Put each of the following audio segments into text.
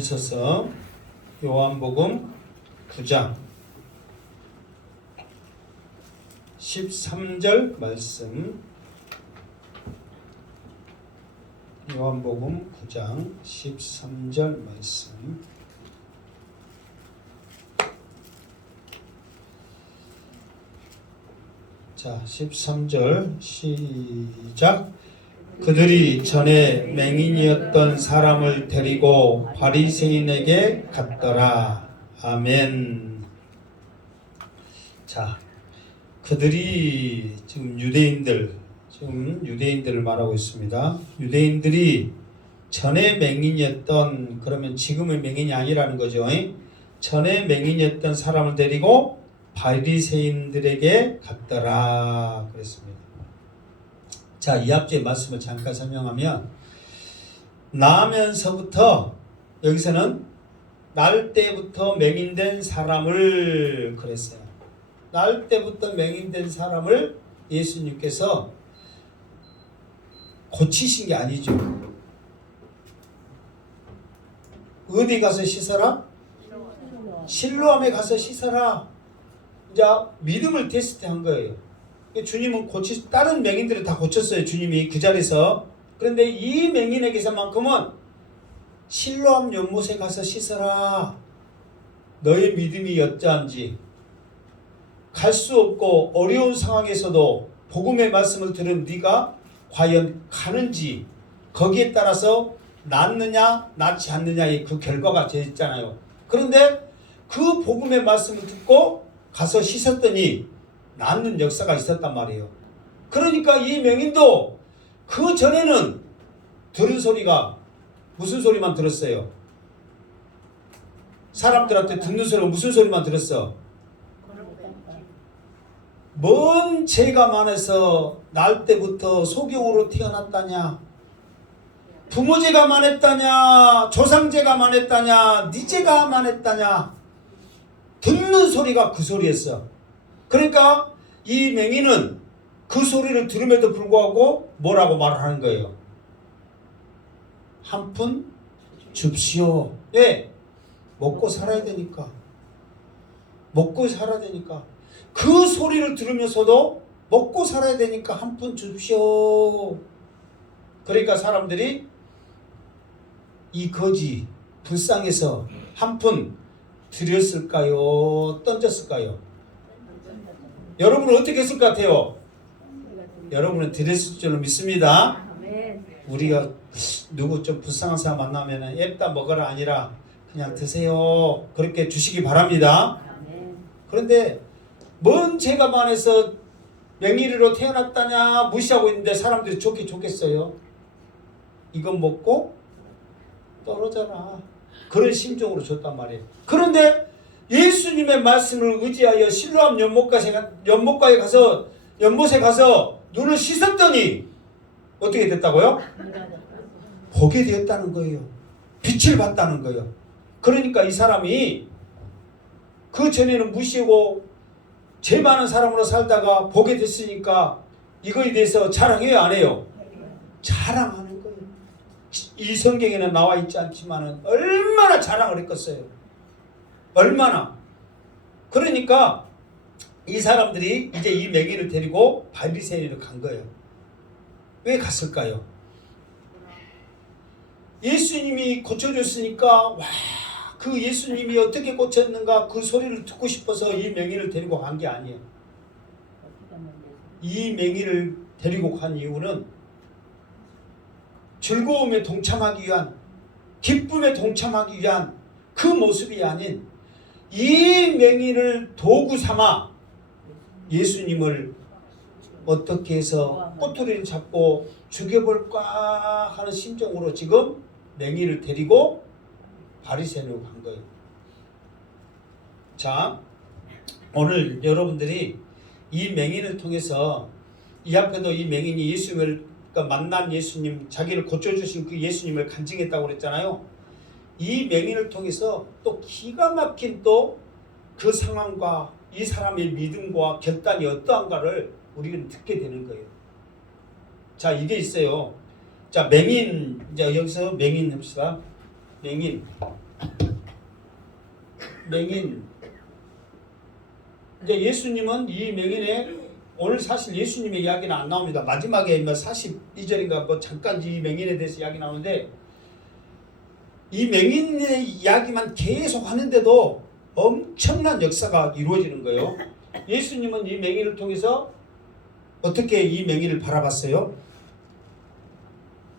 있어서 요한복음 9장 13절 말씀, 요한복음 9장 13절 말씀. 자, 13절 시작. 그들이 전에 맹인이었던 사람을 데리고 바리새인에게 갔더라. 아멘. 자, 그들이 지금 유대인들을 말하고 있습니다. 유대인들이 전에 맹인이었던, 그러면 지금의 맹인이 아니라는 거죠. 전에 맹인이었던 사람을 데리고 바리새인들에게 갔더라 그랬습니다. 자, 이 앞뒤의 말씀을 잠깐 설명하면, 나면서부터, 여기서는 날 때부터 맹인된 사람을 그랬어요. 날 때부터 맹인된 사람을 예수님께서 고치신 게 아니죠. 어디 가서 씻어라? 실로암에 가서 씻어라. 이제 믿음을 테스트한 거예요. 주님은 다른 맹인들을 다 고쳤어요. 주님이 그 자리에서. 그런데 이 맹인에게서만큼은 실로암 연못에 가서 씻어라. 너의 믿음이 어떠한지. 갈 수 없고 어려운 상황에서도 복음의 말씀을 들은 네가 과연 가는지, 거기에 따라서 낫느냐 낫지 않느냐의 그 결과가 되었잖아요. 그런데 그 복음의 말씀을 듣고 가서 씻었더니 낫는 역사가 있었단 말이에요. 그러니까 이 맹인도 그 전에는 들은 소리가 무슨 소리만 들었어요? 사람들한테 듣는 소리가 무슨 소리만 들었어? 뭔 죄가 많아서 날 때부터 소경으로 태어났다냐, 부모죄가 많았다냐, 조상죄가 많았다냐, 네 죄가 많았다냐, 듣는 소리가 그 소리였어. 그러니까 이 맹인은 그 소리를 들음에도 불구하고 뭐라고 말을 하는 거예요? 한 푼 줍시오. 예, 먹고 살아야 되니까. 먹고 살아야 되니까. 그 소리를 들으면서도 먹고 살아야 되니까 한 푼 줍시오. 그러니까 사람들이 이 거지 불쌍해서 한 푼 드렸을까요? 던졌을까요? 여러분은 어떻게 했을 것 같아요? 여러분은 드렸을 줄로 믿습니다. 우리가 누구 좀 불쌍한 사람 만나면 앱다 먹어라 아니라 그냥 드세요, 그렇게 주시기 바랍니다. 그런데 뭔 죄가 많아서 맹인으로 태어났다냐 무시하고 있는데 사람들이 좋게 좋겠어요? 이건 먹고 떨어져라, 그런 심정으로 줬단 말이에요. 그런데 예수님의 말씀을 의지하여 실로암 연못에 가서 눈을 씻었더니 어떻게 됐다고요? 보게 되었다는 거예요. 빛을 봤다는 거예요. 그러니까 이 사람이 그 전에는 무시하고 죄 많은 사람으로 살다가 보게 됐으니까 이거에 대해서 자랑해요, 안 해요? 자랑하는 거예요. 이 성경에는 나와 있지 않지만 얼마나 자랑을 했겠어요. 얼마나. 그러니까 이 사람들이 이제 이 맹인을 데리고 바리새인으로 간 거예요. 왜 갔을까요? 예수님이 고쳐줬으니까 와, 그 예수님이 어떻게 고쳤는가 그 소리를 듣고 싶어서 이 맹인을 데리고 간 게 아니에요. 이 맹인을 데리고 간 이유는 즐거움에 동참하기 위한, 기쁨에 동참하기 위한 그 모습이 아닌 이 맹인을 도구 삼아 예수님을 어떻게 해서 꼬투리를 잡고 죽여볼까 하는 심정으로 지금 맹인을 데리고 바리새인으로 간 거예요. 자, 오늘 여러분들이 이 맹인을 통해서, 이 앞에도 이 맹인이 예수님을, 그러니까 만난 예수님, 자기를 고쳐주신 그 예수님을 간증했다고 그랬잖아요. 이 맹인을 통해서 또 기가 막힌 또 그 상황과 이 사람의 믿음과 결단이 어떠한가를 우리는 듣게 되는 거예요. 자, 이게 있어요. 자, 맹인, 이제 여기서 맹인 합시다. 맹인. 맹인. 이제 예수님은 이 맹인의 오늘 사실 예수님의 이야기는 안 나옵니다. 마지막에 42절인가 뭐 잠깐 이 맹인에 대해서 이야기 나오는데 이 맹인의 이야기만 계속 하는데도 엄청난 역사가 이루어지는 거예요. 예수님은 이 맹인을 통해서 어떻게 이 맹인을 바라봤어요?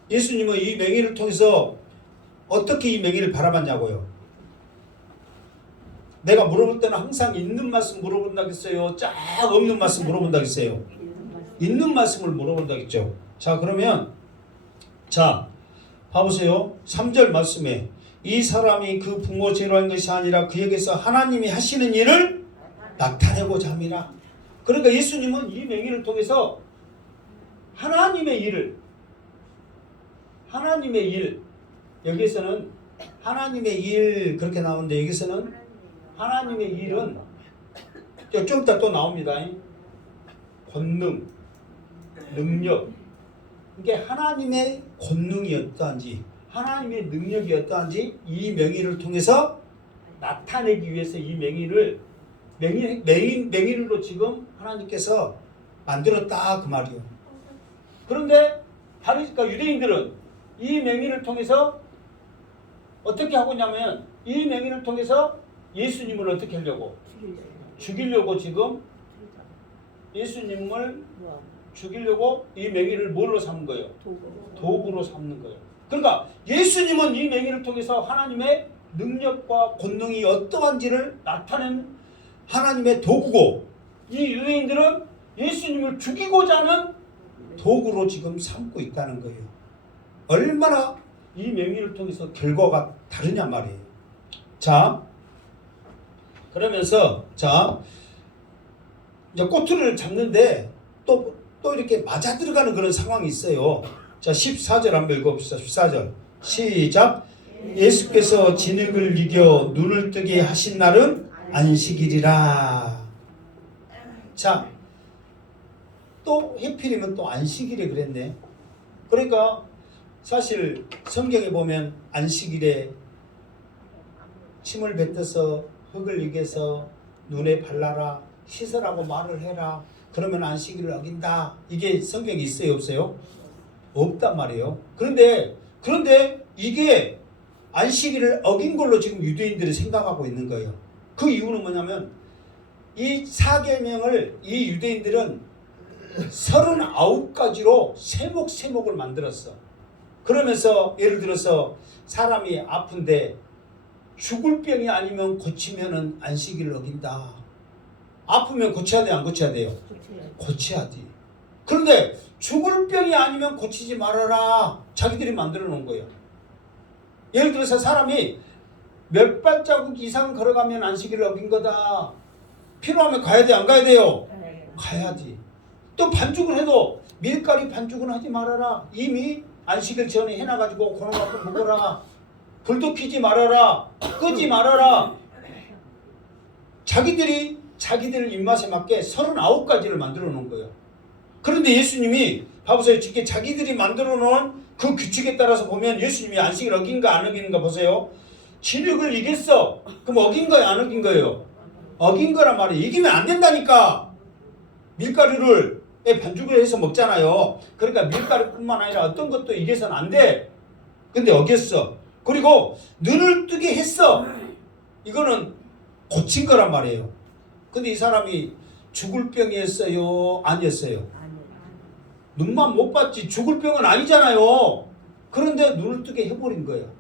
예수님은 이 맹인을 통해서 어떻게 이 맹인을 바라봤냐고요? 내가 물어볼 때는 항상 있는 말씀 물어본다겠어요? 쫙 없는 말씀 물어본다겠어요? 있는 말씀을 물어본다겠죠. 자, 그러면 자 봐보세요. 3절 말씀에 이 사람이 그 부모 죄로 한 것이 아니라 그에게서 하나님이 하시는 일을 나타내고자 함이라. 그러니까 예수님은 이 맹인을 통해서 하나님의 일을 하나님의 일 여기에서는 하나님의 일 그렇게 나오는데 여기서는 하나님의 일은 좀 이따 또 나옵니다. 권능, 능력 이게 하나님의 권능이 어떠한지 하나님의 능력이 어떠한지 이 맹인을 통해서 나타내기 위해서 이 맹인을 맹인으로 지금 하나님께서 만들었다 그 말이에요. 그런데 그러니까 유대인들은 이 맹인을 통해서 어떻게 하고 있냐면 이 맹인을 통해서 예수님을 어떻게 하려고? 죽이려고 지금 예수님을 죽이려고 이 맹인을 뭘로 삼는 거예요? 도구로 삼는 거예요. 그러니까 예수님은 이 맹인을 통해서 하나님의 능력과 권능이 어떠한지를 나타낸 하나님의 도구고 이 유대인들은 예수님을 죽이고자 하는 도구로 지금 삼고 있다는 거예요. 얼마나 이 맹인을 통해서 결과가 다르냐 말이에요. 자, 그러면서 자 이제 꼬투리를 잡는데 또 이렇게 맞아 들어가는 그런 상황이 있어요. 자 14절 한번 읽어봅시다. 14절 시작. 예수께서 진흙을 이겨 눈을 뜨게 하신 날은 안식일이라. 자, 또 해필이면 또 안식일에 그랬네. 그러니까 사실 성경에 보면 안식일에 침을 뱉어서 흙을 이겨서 눈에 발라라 씻으라고 말을 해라 그러면 안식일을 어긴다 이게 성경에 있어요 없어요? 없단 말이에요. 그런데 이게 안식일을 어긴 걸로 지금 유대인들이 생각하고 있는 거예요. 그 이유는 뭐냐면 이 사계명을 이 유대인들은 39가지로 세목을 만들었어. 그러면서 예를 들어서 사람이 아픈데 죽을 병이 아니면 고치면은 안식일을 어긴다. 아프면 고쳐야 돼, 안 고쳐야 돼요? 고쳐야 돼. 그런데 죽을 병이 아니면 고치지 말아라. 자기들이 만들어 놓은 거예요. 예를 들어서 사람이 몇 발자국 이상 걸어가면 안식일을 어긴 거다. 필요하면 가야 돼, 안 가야 돼요? 가야 돼. 또 반죽을 해도 밀가루 반죽은 하지 말아라. 이미 안식일 전에 해놔가지고 그런 거 먹어라. 불도 켜지 말아라. 끄지 말아라. 자기들 입맛에 맞게 39가지를 만들어 놓은 거예요. 그런데 예수님이 봐보세요. 이렇게 자기들이 만들어 놓은 그 규칙에 따라서 보면 예수님이 안식일 어긴가 안 어긴가 보세요. 진흙을 이겼어. 그럼 어긴 거예요 안 어긴 거예요? 어긴 거란 말이에요. 이기면 안 된다니까. 밀가루를 반죽을 해서 먹잖아요. 그러니까 밀가루뿐만 아니라 어떤 것도 이겨서는 안 돼. 근데 어겼어. 그리고 눈을 뜨게 했어. 이거는 고친 거란 말이에요. 근데 이 사람이 죽을 병이었어요? 아니었어요? 눈만 못 봤지 죽을 병은 아니잖아요. 그런데 눈을 뜨게 해버린 거예요.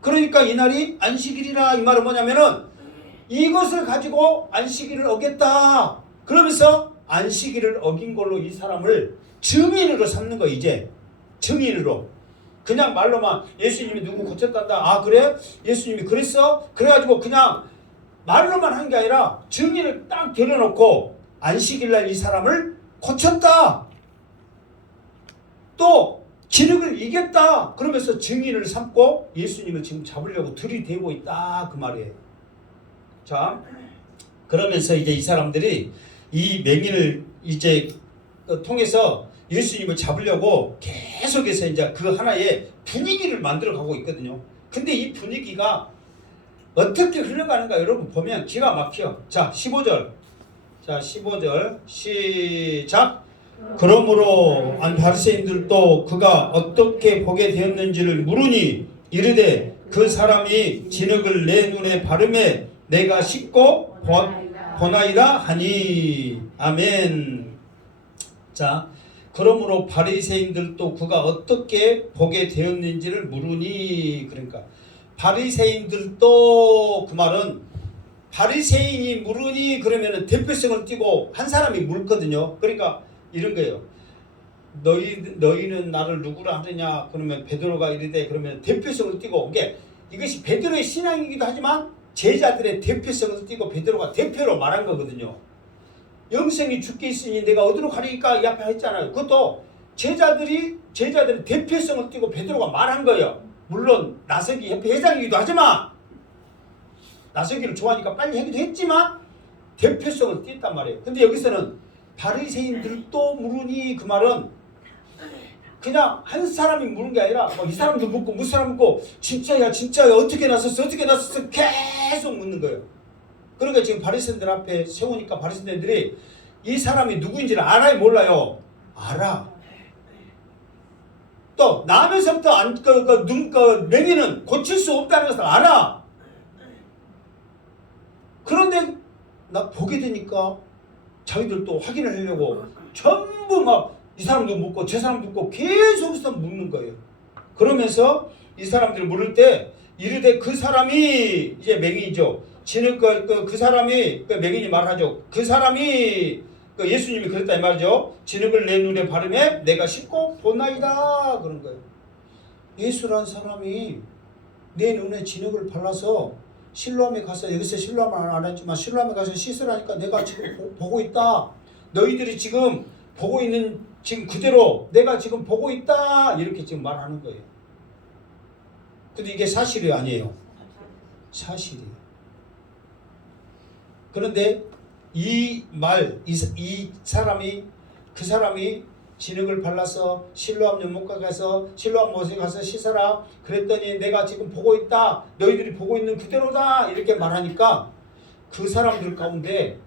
그러니까 이날이 안식일이라 이 말은 뭐냐면은 이것을 가지고 안식일을 어겼다. 그러면서 안식일을 어긴 걸로 이 사람을 증인으로 삼는 거예요. 이제 증인으로. 그냥 말로만 예수님이 누구 고쳤단다. 아 그래? 예수님이 그랬어? 그래가지고 그냥 말로만 한 게 아니라 증인을 딱 데려놓고 안식일날 이 사람을 고쳤다. 또 진흙을 이겼다. 그러면서 증인을 삼고 예수님을 지금 잡으려고 들이대고 있다. 그 말이에요. 자, 그러면서 이제 이 사람들이 이 맹인을 이제 통해서 예수님을 잡으려고 계속해서 이제 그 하나의 분위기를 만들어 가고 있거든요. 근데 이 분위기가 어떻게 흘러가는가 여러분 보면 기가 막혀. 자 15절. 자 15절 시작. 그러므로 바리새인들도 그가 어떻게 보게 되었는지를 물으니 이르되 그 사람이 진흙을 내 눈에 바르매 내가 씻고 보나이다 하니. 아멘. 자 그러므로 바리새인들도 그가 어떻게 보게 되었는지를 물으니. 그러니까 바리새인들도 그 말은 바리새인이 물으니 그러면은 대표성을 띠고 한 사람이 물거든요. 그러니까 이런 거예요. 너희는 나를 누구라 하느냐 그러면 베드로가 이르되 그러면 대표성을 띠고 이것이 베드로의 신앙이기도 하지만 제자들의 대표성을 띠고 베드로가 대표로 말한 거거든요. 영생이 주께 있으니 내가 어디로 가리까 이 앞에 했잖아요. 그것도 제자들의 대표성을 띠고 베드로가 말한 거예요. 물론 나서기 협회 회장이기도 하지만 나서기를 좋아하니까 빨리 하기도 했지만 대표성을 띄었단 말이에요. 근데 여기서는 바리새인들도 물으니 그 말은 그냥 한 사람이 물은 게 아니라 이 사람도 묻고 무슨 사람 묻고 진짜야 어떻게 나섰어 계속 묻는 거예요. 그러니까 지금 바리새인들 앞에 세우니까 바리새인들이 이 사람이 누구인지를 알아요 몰라요? 알아. 또 나면서부터 맹인은 고칠 수 없다는 것을 알아. 그런데 나 보게 되니까 자기들 또 확인을 하려고 전부 막 이 사람도 묻고 저 사람도 묻고 계속해서 묻는 거예요. 그러면서 이 사람들이 물을 때 이르되 그 사람이 이제 맹인이죠. 그 사람이 맹인이 말하죠. 그 사람이 예수님이 그랬다 이 말이죠. 진흙을 내 눈에 바르매 내가 씻고 보나이다 그런 거예요. 예수란 사람이 내 눈에 진흙을 발라서 실로암에 가서 여기서 실로암을 안 했지만 실로암에 가서 씻으라니까 내가 지금 보고 있다. 너희들이 지금 보고 있는 지금 그대로 내가 지금 보고 있다 이렇게 지금 말하는 거예요. 근데 이게 사실이 아니에요. 사실이에요. 그런데 이 사람이 진흙을 발라서 실로암 연못가 가서 실로암 못에 가서 씻어라 그랬더니 내가 지금 보고 있다 너희들이 보고 있는 그대로다 이렇게 말하니까 그 사람들 가운데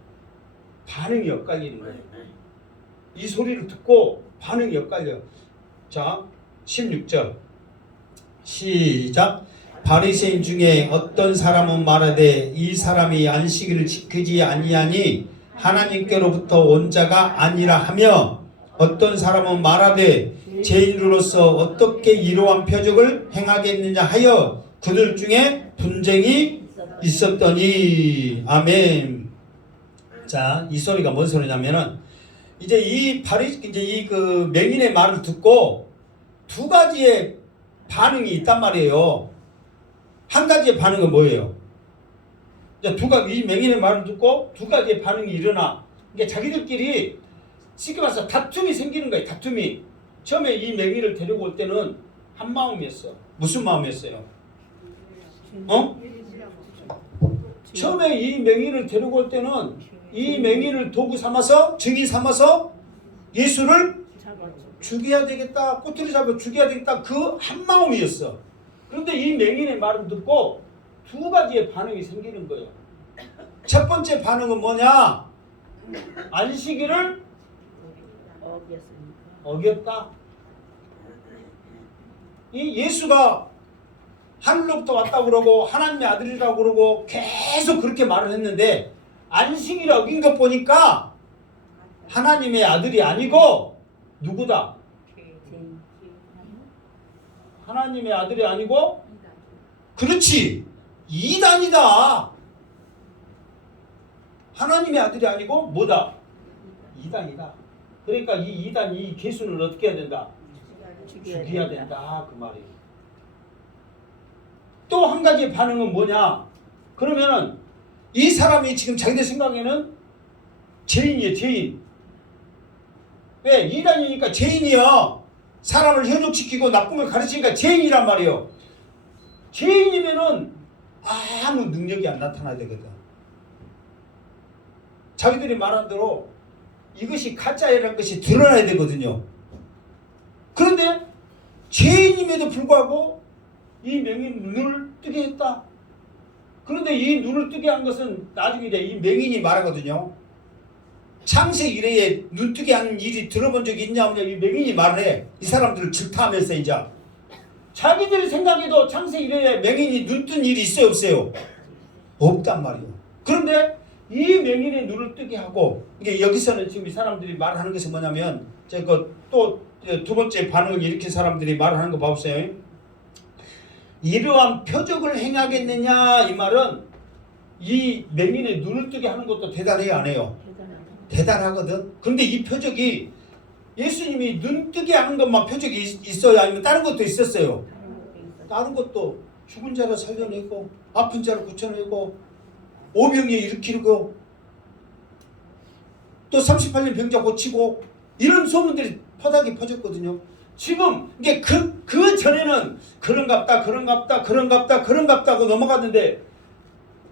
반응이 엇갈리는 거예요. 이 소리를 듣고 반응이 엇갈려요. 자 16절 시작. 바리새인 중에 어떤 사람은 말하되 이 사람이 안식일을 지키지 아니하니 하나님께로부터 온 자가 아니라 하며 어떤 사람은 말하되 죄인으로서 어떻게 이러한 표적을 행하겠느냐 하여 그들 중에 분쟁이 있었더니. 아멘. 자, 이 소리가 뭔 소리냐면은 이제 이 맹인의 말을 듣고 두 가지의 반응이 있단 말이에요. 한 가지의 반응은 뭐예요? 이 맹인의 말을 듣고 두 가지의 반응이 일어나. 그러니까 자기들끼리 쉽게 말해서 다툼이 생기는 거예요. 다툼이. 처음에 이 맹인을 데리고 올 때는 한 마음이었어. 무슨 마음이었어요? 처음에 이 맹인을 데리고 올 때는 이 맹인을 도구 삼아서 증인 삼아서 예수를 죽여야 되겠다. 꼬투리 잡아 죽여야 되겠다. 그 한 마음이었어. 그런데 이 맹인의 말을 듣고 두 가지의 반응이 생기는 거예요. 첫 번째 반응은 뭐냐? 안식일을 어겼다. 이 예수가 하늘로부터 왔다고 그러고 하나님의 아들이라고 그러고 계속 그렇게 말을 했는데 안식일을 어긴 것 보니까 하나님의 아들이 아니고 누구다? 하나님의 아들이 아니고 그렇지 이단이다. 하나님의 아들이 아니고 뭐다? 이단이다. 그러니까 이 이단 이 개수는 어떻게 해야 된다? 죽여야 된다 그 말이에요. 또 한 가지 반응은 뭐냐? 그러면은 이 사람이 지금 자기들 생각에는 죄인이에요. 죄인. 왜? 이단이니까 죄인이야. 사람을 현혹시키고 나쁨을 가르치니까 죄인이란 말이에요. 죄인이면은 아무 능력이 안 나타나야 되거든. 자기들이 말한 대로 이것이 가짜라는 것이 드러나야 되거든요. 그런데 죄인임에도 불구하고 이 맹인이 눈을 뜨게 했다. 그런데 이 눈을 뜨게 한 것은 나중에 이제 이 맹인이 말하거든요. 창세 이래에 눈뜨게 한 일이 들어본 적이 있냐 없냐 이 맹인이 말을 해. 이 사람들을 질타하면서 이제 자기들이 생각해도 창세 이래에 맹인이 눈 뜬 일이 있어요 없어요? 없단 말이에요. 그런데 이 맹인의 눈을 뜨게 하고 이게 여기서는 지금 이 사람들이 말하는 것이 뭐냐면 제가 또 두 번째 반응을 일으킨 사람들이 말하는 거 봐보세요. 이러한 표적을 행하겠느냐 이 말은 이 맹인의 눈을 뜨게 하는 것도 대단해요 안 해요? 대단하거든. 근데 이 표적이 예수님이 눈 뜨게 하는 것만 표적이 있어요? 아니면 다른 것도 있었어요? 다른 것도 죽은 자를 살려내고 아픈 자를 고쳐내고 오병이어 일으키고 또 38년 병자 고치고 이런 소문들이 퍼다기 퍼졌거든요. 지금 이게 그 전에는 그런갑다 하고 넘어갔는데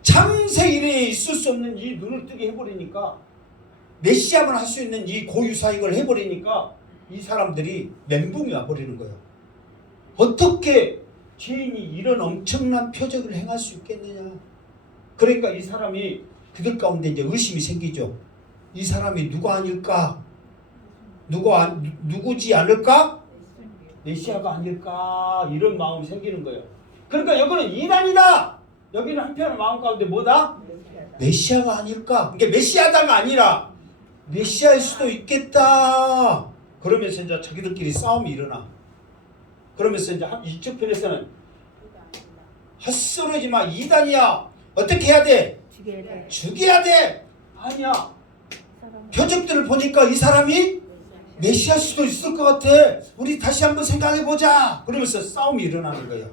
창세 이래에 있을 수 없는 이 눈을 뜨게 해버리니까 메시아만 할 수 있는 이 고유사역을 해버리니까 이 사람들이 멘붕이 와버리는 거예요. 어떻게 죄인이 이런 엄청난 표적을 행할 수 있겠느냐. 그러니까 이 사람이 그들 가운데 이제 의심이 생기죠. 이 사람이 누구 아닐까? 누구지 않을까? 메시아가 아닐까? 이런 마음이 생기는 거예요. 그러니까 여기는 이단이다. 여기는 한편의 마음 가운데 뭐다? 메시아가 아닐까? 그러니까 메시아다가 아니라 메시아일 수도 있겠다. 그러면서 이제 자기들끼리 싸움이 일어나. 그러면서 이제 이쪽 편에서는 헛소리하지 마. 이단이야. 어떻게 해야 돼? 죽여야 돼. 아니야. 표적들을 보니까 이 사람이 메시아일 수도 있을 것 같아. 우리 다시 한번 생각해보자. 그러면서 싸움이 일어나는 거예요.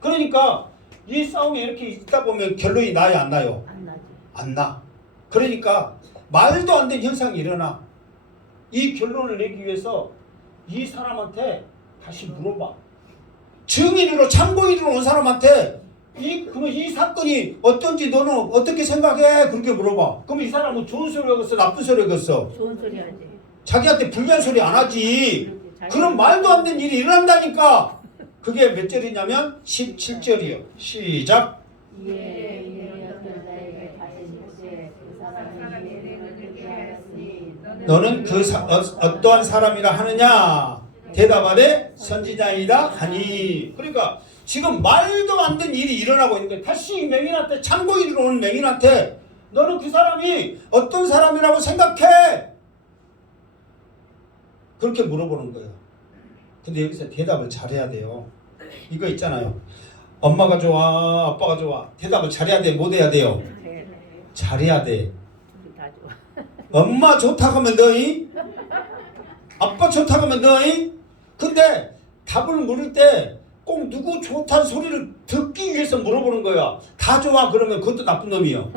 그러니까 이 싸움이 이렇게 있다 보면 결론이 나요 안 나요? 안 나지. 안 나. 그러니까 말도 안 되는 현상이 일어나. 이 결론을 내기 위해서 이 사람한테 다시 물어봐. 증인으로 참고인으로 온 사람한테 그러면 이 사건이 어떤지 너는 어떻게 생각해? 그렇게 물어봐. 그럼 이 사람은 좋은 소리 하겠어? 나쁜 소리 하겠어? 좋은 소리 하지. 자기한테 불리한 소리 안 하지. 그럼 말도 안 되는 일이 일어난다니까. 그게 몇 절이냐면 17절이요. 시작. 너는 어떠한 사람이라 하느냐? 대답하되 선지자이다 하니. 그러니까 지금 말도 안 되는 일이 일어나고 있는데 다시 이 맹인한테 참고인으로 온 맹인한테 너는 그 사람이 어떤 사람이라고 생각해? 그렇게 물어보는 거예요. 근데 여기서 대답을 잘해야 돼요. 이거 있잖아요. 엄마가 좋아, 아빠가 좋아. 대답을 잘해야 돼, 못 해야 돼요? 잘해야 돼. 엄마 좋다고 하면 너희? 아빠 좋다고 하면 너희? 근데 답을 물을 때 꼭 누구 좋다는 소리를 듣기 위해서 물어보는 거야. 다 좋아 그러면 그것도 나쁜 놈이요.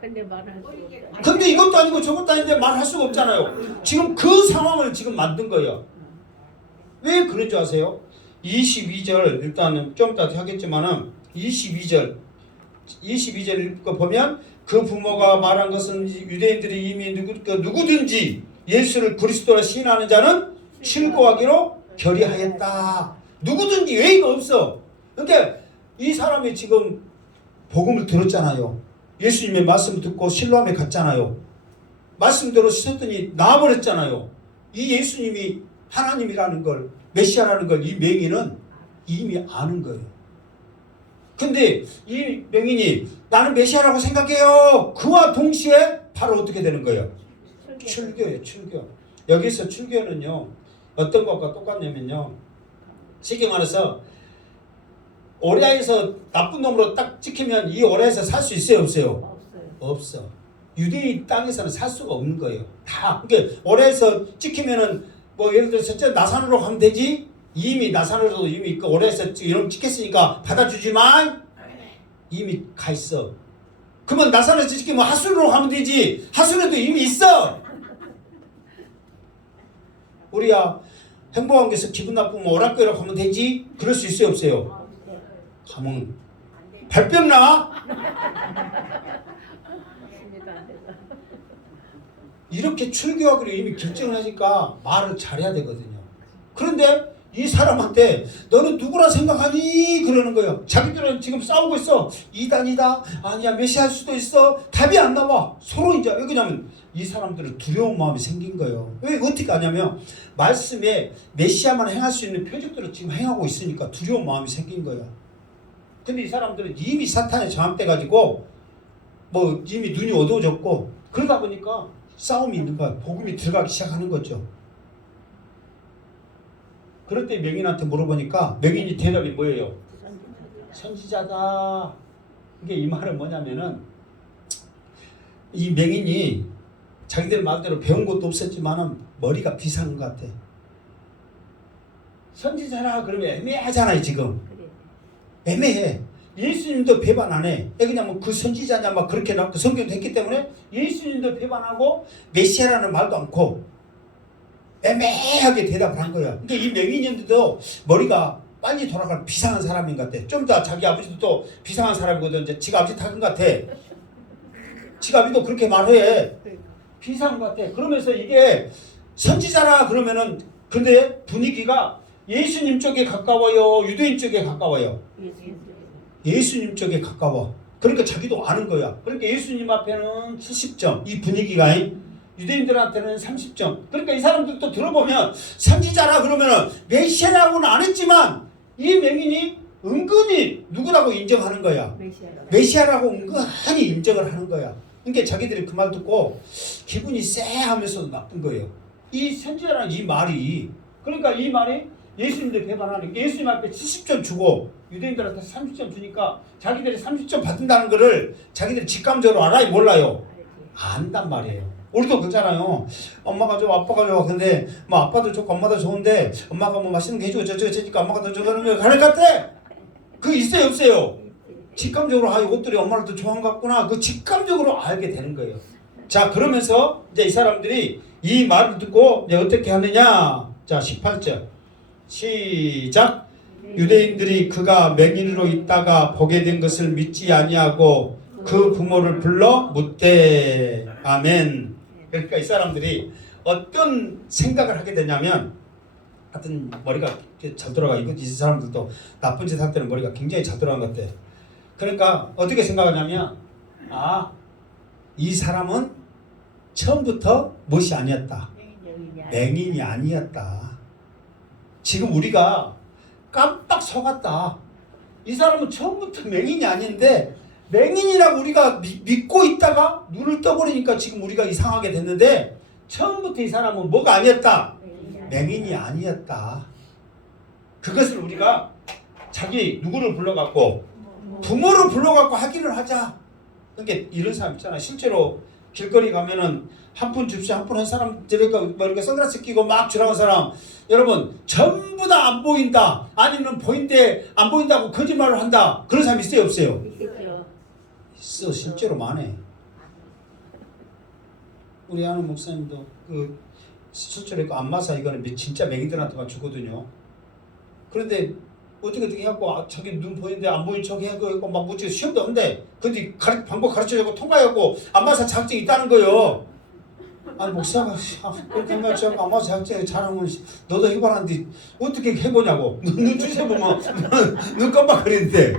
근데 말할 수 없어. 근데 이것도 아니고 저것도 아닌데 말할 수가 없잖아요. 지금 그 상황을 지금 만든 거예요. 왜 그런 줄 아세요? 22절 일단은 좀 이따 하겠지만은 22절 읽고 보면 그 부모가 말한 것은 유대인들이 이미 누구든지 예수를 그리스도라 시인하는 자는 출고하기로 결의하였다. 누구든지 예의가 없어. 그러니까 이 사람이 지금 복음을 들었잖아요. 예수님의 말씀을 듣고 실로암에 갔잖아요. 말씀대로 씻었더니 나와버렸잖아요. 이 예수님이 하나님이라는 걸, 메시아라는 걸 이 맹인은 이미 아는 거예요. 근데 이 맹인이 나는 메시아라고 생각해요. 그와 동시에 바로 어떻게 되는 거예요? 출교예요. 출교. 여기서 출교는요. 어떤 것과 똑같냐면요. 쉽게 말해서 오레아에서 나쁜 놈으로 딱 찍히면 이 오레아에서 살 수 있어요? 없어요? 없어. 유대인 땅에서는 살 수가 없는 거예요. 다. 그러니까 오레아에서 찍히면은 뭐 예를 들어서 첫째 나산으로 가면 되지. 이미 나산으로도 이미 있고 오레아에서 이런 찍혔으니까 받아주지만 이미 가 있어. 그러면 나산에서 찍히면 하순으로 가면 되지. 하순에도 이미 있어. 우리야 행복한 게서 기분 나쁘면 오락교회로 가면 되지? 그럴 수 있어요? 없어요? 가면 발병 나? 이렇게 출교하기로 이미 결정을 하니까 말을 잘해야 되거든요. 그런데 이 사람한테 너는 누구라 생각하니? 그러는 거예요. 자기들은 지금 싸우고 있어. 이단이다. 아니야 메시아일 수도 있어. 답이 안 나와. 서로 이제 왜 그러냐면 이 사람들은 두려운 마음이 생긴 거예요. 왜 어떻게 하냐면 말씀에 메시아만 행할 수 있는 표적들을 지금 행하고 있으니까 두려운 마음이 생긴 거예요. 근데 이 사람들은 이미 사탄에 장악돼 가지고 뭐 이미 눈이 어두워졌고 그러다 보니까 싸움이 있는 거야. 복음이 들어가기 시작하는 거죠. 그럴 때 맹인한테 물어보니까 맹인이 대답이 뭐예요? 선지자다. 이게 이 말은 뭐냐면은 이 맹인이 자기들 말대로 배운 것도 없었지만은 머리가 비상한 것 같아. 선지자라 그러면 애매하잖아요 지금. 애매해. 예수님도 배반 안 해. 그냥 뭐 그 선지자냐 막 그렇게 그 성경도 했기 때문에 예수님도 배반하고 메시아라는 말도 않고 애매하게 대답을 한 거야. 그러니까 이 맹인인데도 머리가 빨리 돌아갈 비상한 사람인 것 같아. 좀 더 자기 아버지도 또 비상한 사람이거든. 이제 지가 아버지 탓인 것 같아. 지가 아버지도 그렇게 말해. 비상한 것 같아. 그러면서 이게 선지자라 그러면은 근데 분위기가 예수님 쪽에 가까워요? 유대인 쪽에 가까워요? 예수님 쪽에 가까워. 그러니까 자기도 아는 거야. 그러니까 예수님 앞에는 70점. 이 분위기가 유대인들한테는 30점. 그러니까 이 사람들도 들어보면 선지자라 그러면은 메시아라고는 안 했지만 이 맹인이 은근히 누구라고 인정하는 거야. 메시아라고 은근히 인정을 하는 거야. 그러니까 자기들이 그 말 듣고 기분이 쎄하면서도 나쁜 거예요. 이 선지자라는 이 말이 그러니까 이 말이 예수님들 배반하는 예수님 앞에 70점 주고 유대인들한테 30점 주니까 자기들이 30점 받는다는 거를 자기들이 직감적으로 알아요? 몰라요? 안단 말이에요. 우리도 그렇잖아요. 엄마가 좋아 아빠가 좋아 근데 뭐 아빠도 좋고 엄마도 좋은데 엄마가 뭐 맛있는 거 해주고 저니까 엄마가 더 좋아하는 거 가는 것 같아? 그 있어요 없어요? 직감적으로 아 이것들이 엄마를 더 좋아하는 것 같구나. 그 직감적으로 알게 되는 거예요. 자 그러면서 이제 이 사람들이 이 말을 듣고 이제 어떻게 하느냐. 자 18절 시작. 유대인들이 그가 맹인으로 있다가 보게 된 것을 믿지 아니하고 그 부모를 불러 묻되. 아멘. 그러니까 이 사람들이 어떤 생각을 하게 되냐면 하여튼 머리가 잘 돌아가. 이 사람들도 나쁜 짓 할 때는 머리가 굉장히 잘 돌아간 것 같아. 그러니까 어떻게 생각하냐면 이 사람은 처음부터 무엇이 아니었다. 맹인이 아니었다. 지금 우리가 깜빡 속았다. 이 사람은 처음부터 맹인이 아닌데 맹인이라고 우리가 믿고 있다가 눈을 떠버리니까 지금 우리가 이상하게 됐는데 처음부터 이 사람은 뭐가 아니었다? 맹인이 아니었다. 그것을 우리가 자기 누구를 불러갖고 부모를 불러갖고 확인을 하자. 그러니까 이런 사람 있잖아. 실제로 길거리 가면은 한 푼 줍시 한 푼 한 사람들이 뭐 이렇게 선글라스 끼고 막 주라는 사람 여러분 전부 다 안 보인다 아니면 보인데 안 보인다고 거짓말을 한다 그런 사람 있어요 없어요? 있어. 실제로 많네. 우리 아는 목사님도 그 실제로 그 안마사 이거는 진짜 맹인들한테만 주거든요. 그런데 어떻게 해갖고 자기 눈 보이는데 안 보인 척 해갖고 막 묻지 시험도 한대. 근데 방법 가르쳐주고 통과해갖고 안마사 자격증이 있다는 거예요. 아니 목사가 그렇게 말처럼 안마사 자격증이 잘하면 너도 해봐라는데 어떻게 해보냐고. 눈 주세 보면 눈 깜빡거리는데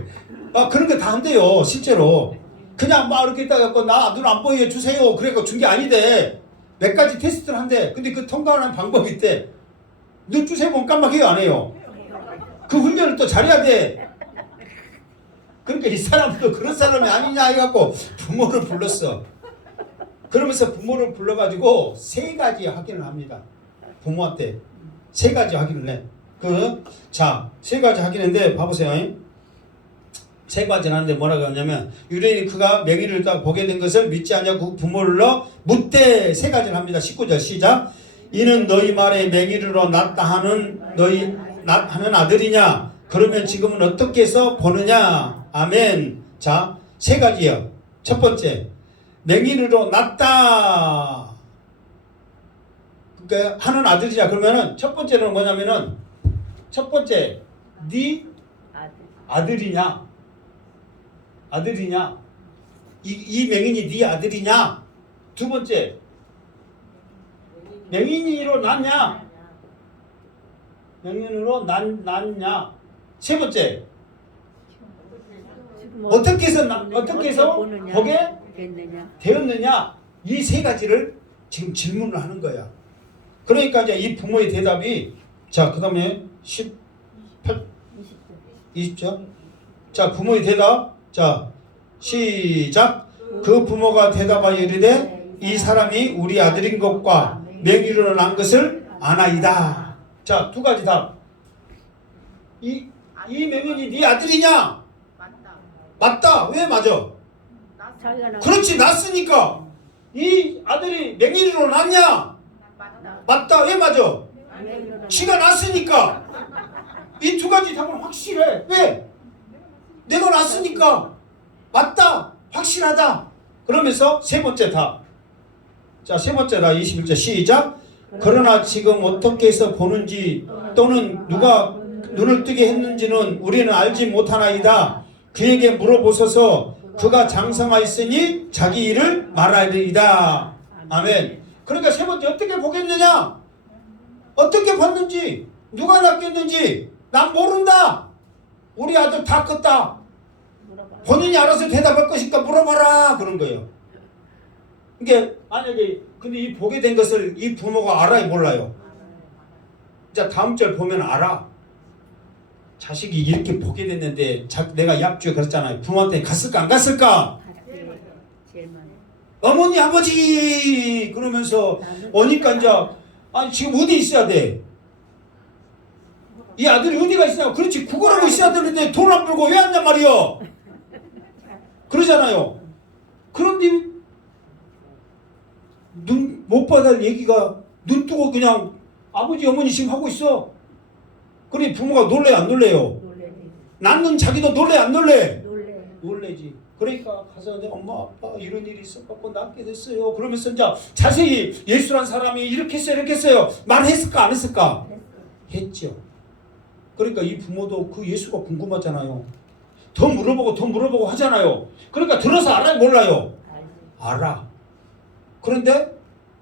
그런 게 다 안 돼요 실제로. 그냥 막 이렇게 있다가 나 눈 안 보이게 주세요 그래갖고 준 게 아닌데 몇 가지 테스트를 한대. 근데 그 통과하는 방법이 있대. 눈 주세 보면 깜빡해요 안 해요? 그 훈련을 또 잘해야 돼. 그러니까 이 사람도 그런 사람이 아니냐 해갖고 부모를 불렀어. 그러면서 부모를 불러가지고 3가지 확인을 합니다. 부모한테 3가지 확인을 해. 자 3가지 확인인데 봐보세요. 3가지를 하는데 뭐라고 하냐면 유대인이 그가 맹인을 딱 보게 된 것을 믿지 않냐고 부모를 불러 묻되 3가지를 합니다. 19절 시작. 이는 너희 말에 맹인으로 났다 하는 하는 아들이냐? 그러면 지금은 어떻게 해서 보느냐? 아멘. 자, 3가지요. 첫 번째, 맹인으로 났다. 그러니까 하는 아들이냐? 그러면은 첫 번째는 뭐냐면은 첫 번째, 네 아들이냐? 아들이냐? 이 맹인이 네 아들이냐? 두 번째, 맹인이로 났냐? 명인으로 낳냐. 세 번째, 지금 어떻게 해서 보느냐, 보게 됐느냐. 되었느냐. 이 세 가지를 지금 질문을 하는 거야. 그러니까 이제 이 부모의 대답이, 자, 그 다음에 18, 20절. 자, 부모의 대답. 자, 시작. 그 부모가 대답하여 이르되 이 사람이 우리 아들인 것과 명의로 난 것을 아나이다. 자, 두 가지 답. 이 명인이 네 아들이냐? 맞다. 왜 맞아? 자기가 나 그렇지, 낳았으니까. 이 아들이 명의로 낳냐? 맞다. 왜 맞아? 지가 낳았으니까. 이 두 가지 답은 확실해. 왜? 내가 낳았으니까. 맞다. 확실하다. 그러면서 세 번째 답. 자, 세 번째 답 21절 시작. 그러나 지금 어떻게 해서 보는지 또는 누가 눈을 뜨게 했는지는 우리는 알지 못하나이다. 그에게 물어보소서. 그가 장성하였으니 자기 일을 말하리이다. 아멘. 그러니까 세 번째 어떻게 보겠느냐? 어떻게 봤는지, 누가 낳겠는지 난 모른다. 우리 아들 다 컸다. 본인이 알아서 대답할 것이니까 물어봐라. 그런 거예요. 이게 만약에 근데 이 보게 된 것을 이 부모가 알아요, 몰라요? 자, 다음 절 보면 알아. 자식이 이렇게 보게 됐는데 내가 약주에 그랬잖아요. 부모한테 갔을까 안 갔을까? 제일 많아. 어머니 아버지 그러면서 오니까 이제 아니 지금 어디 있어야 돼? 이 아들이 어디가 있어야? 그렇지, 구걸하고 있어야 되는데 돈 안 벌고 왜 왔냔 말이요. 그러잖아요. 그런데 눈 못 받을 얘기가 눈 뜨고 그냥 아버지 어머니 지금 하고 있어. 그래 부모가 놀래 안 놀래요? 놀래지. 낳는 자기도 놀래 안 놀래? 놀래. 놀래지. 그러니까 가서 내 엄마 아빠 이런 일이 있어갖고 낳게 됐어요. 그러면서 이제 자세히 예수란 사람이 이렇게 했어요 이렇게 했어요 말했을까 안 했을까? 했죠. 그러니까 이 부모도 그 예수가 궁금하잖아요. 더 물어보고 하잖아요. 그러니까 들어서 알아요 몰라요? 알아. 그런데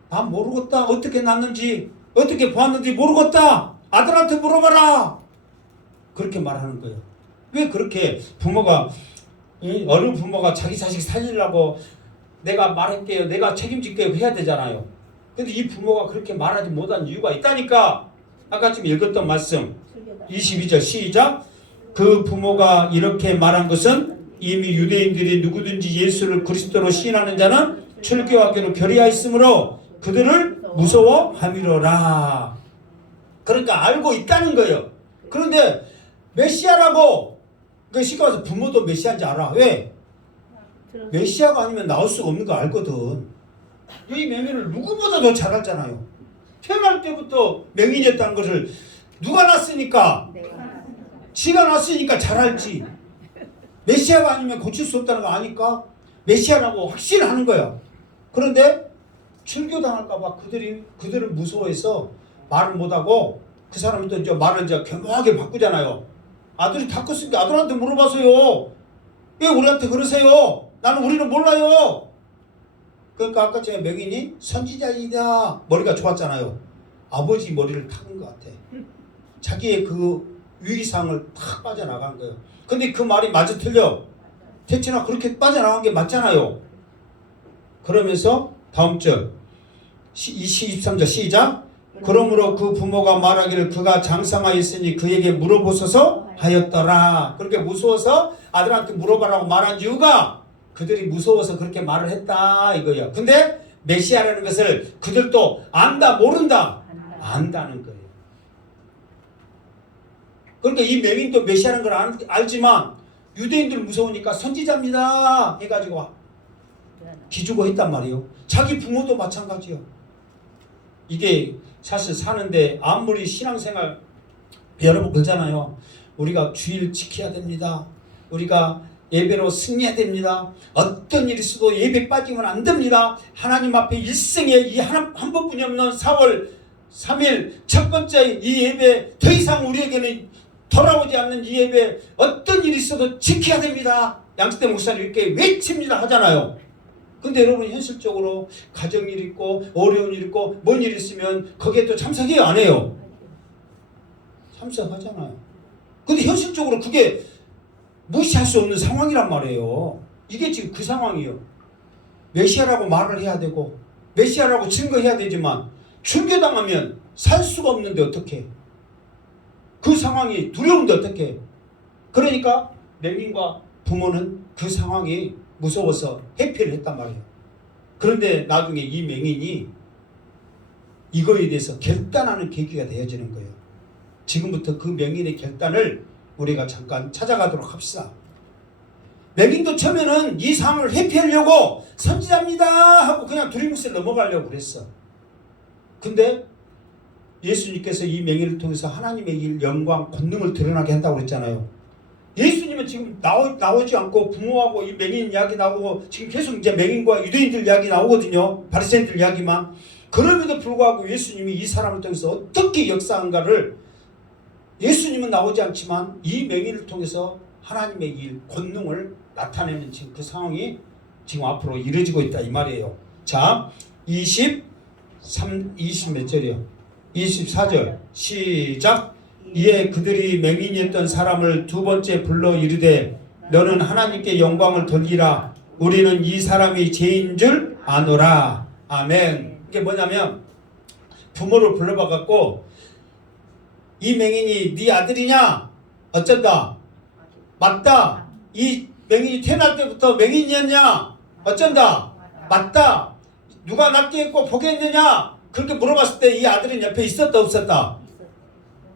난 모르겠다. 어떻게 낳는지 어떻게 보았는지 모르겠다. 아들한테 물어봐라. 그렇게 말하는 거예요. 왜 그렇게 부모가 어느 부모가 자기 자식 살리려고 내가 말할게요. 내가 책임질게요. 해야 되잖아요. 근데 이 부모가 그렇게 말하지 못한 이유가 있다니까. 아까 지금 읽었던 말씀 22절 시작. 그 부모가 이렇게 말한 것은 이미 유대인들이 누구든지 예수를 그리스도로 시인하는 자는 출교하기로 결의하였으므로 그들을 무서워함이로라. 그러니까 알고 있다는 거예요. 그런데 메시아라고 그 시가와서 부모도 메시아인지 알아. 왜? 메시아가 아니면 나올 수가 없는 거 알거든. 이 명인을 누구보다도 잘 알잖아요. 태어날 때부터 명인이었다는 것을 누가 낳았으니까 지가 낳았으니까 잘 알지. 메시아가 아니면 고칠 수 없다는 거 아니까 메시아라고 확신하는 거야. 그런데 출교당할까 봐 그들을 무서워해서 말을 못하고 그 사람도 이제 말을 이제 겸허하게 바꾸잖아요. 아들이 다 컸으니까 아들한테 물어봐서요. 왜 우리한테 그러세요? 우리는 몰라요. 그러니까 아까 제가 명인이 선지자이다. 머리가 좋았잖아요. 아버지 머리를 타는 것 같아. 자기의 그 위기상을 탁 빠져나간 거예요. 근데 그 말이 맞아 틀려? 대체나 그렇게 빠져나간 게 맞잖아요. 그러면서 다음 절 23절 시작. 그러므로 그 부모가 말하기를 그가 장성하였으니 그에게 물어보소서 하였더라. 그렇게 무서워서 아들한테 물어봐라고 말한 이유가 그들이 무서워서 그렇게 말을 했다 이거야. 근데 메시아라는 것을 그들도 안다 모른다? 안다는 거예요. 그러니까 이 명인도 메시아라는 걸 알지만 유대인들 무서우니까 선지자입니다 해가지고 기죽어 했단 말이에요. 자기 부모도 마찬가지요. 이게 사실 사는데 아무리 신앙생활 여러분 그러잖아요. 우리가 주일 지켜야 됩니다. 우리가 예배로 승리해야 됩니다. 어떤 일이 있어도 예배 빠지면 안 됩니다. 하나님 앞에 일생에 이 한 번뿐이 없는 4월 3일 첫 번째 이 예배 더 이상 우리에게는 돌아오지 않는 이 예배 어떤 일이 있어도 지켜야 됩니다. 양수대 목사님 이렇게 외칩니다 하잖아요. 근데 여러분 현실적으로 가정일 있고 어려운 일 있고 뭔 일 있으면 거기에 또 참석해요 안 해요? 참석하잖아요. 근데 현실적으로 그게 무시할 수 없는 상황이란 말이에요. 이게 지금 그 상황이에요. 메시아라고 말을 해야 되고 메시아라고 증거해야 되지만 순교당하면 살 수가 없는데 어떻게? 그 상황이 두려운데 어떻게? 그러니까 맹인과 부모는 그 상황이 무서워서 회피를 했단 말이에요. 그런데 나중에 이 맹인이 이거에 대해서 결단하는 계기가 되어지는 거예요. 지금부터 그 맹인의 결단을 우리가 잠깐 찾아가도록 합시다. 맹인도 처음에는 이 상황을 회피하려고 선지자입니다 하고 그냥 두리뭉실 넘어가려고 그랬어. 근데 예수님께서 이 맹인을 통해서 하나님의 일, 영광, 권능을 드러나게 한다고 그랬잖아요. 예수님은 지금 나오지 않고 부모하고 이 맹인 이야기 나오고 지금 계속 이제 맹인과 유대인들 이야기 나오거든요. 바리새인들 이야기만. 그럼에도 불구하고 예수님이 이 사람을 통해서 어떻게 역사한가를 예수님은 나오지 않지만 이 맹인을 통해서 하나님의 일, 권능을 나타내는 지금 그 상황이 지금 앞으로 이루어지고 있다 이 말이에요. 자, 20 몇 절이요? 24절 시작. 이에 그들이 맹인이었던 사람을 두 번째 불러 이르되 너는 하나님께 영광을 돌리라. 우리는 이 사람이 죄인 줄 아노라. 아멘. 이게 뭐냐면 부모를 불러봐 갖고 이 맹인이 네 아들이냐? 어쩐다? 맞다. 이 맹인이 태어날 때부터 맹인이었냐? 어쩐다? 맞다. 누가 낫게 했고 보게 했느냐? 그렇게 물어봤을 때 이 아들은 옆에 있었다 없었다?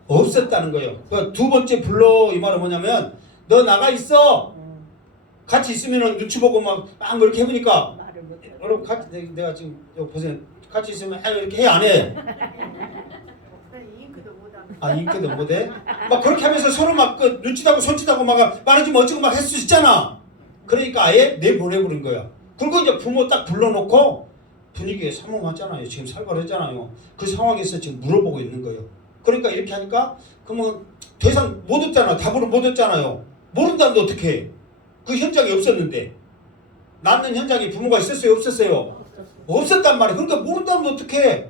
없었다는 거예요. 그 두 번째 불러 이 말은 뭐냐면 너 나가 있어. 같이 있으면 눈치 보고 막 그렇게 해보니까 여러분 같이 내가 지금 여기 보세요. 같이 있으면 이렇게 해 안 해? 잉크도 못해? 막 그렇게 하면서 서로 막 그 눈치다고 손짓하고 막 말해주면 어쩌고 막 할 수 있잖아. 그러니까 아예 내보내버린 거야. 그리고 이제 부모 딱 불러놓고 분위기에 삼엄하잖아요. 지금 살벌했잖아요. 그 상황에서 지금 물어보고 있는 거예요. 그러니까 이렇게 하니까 그러면 더 이상 못 얻잖아. 답으로 못 얻잖아요. 모른다는데 어떻게 해? 그 현장이 없었는데 낳는 현장에 부모가 있었어요? 없었어요? 없었단 말이에요. 그러니까 모른다는데 어떻게 해?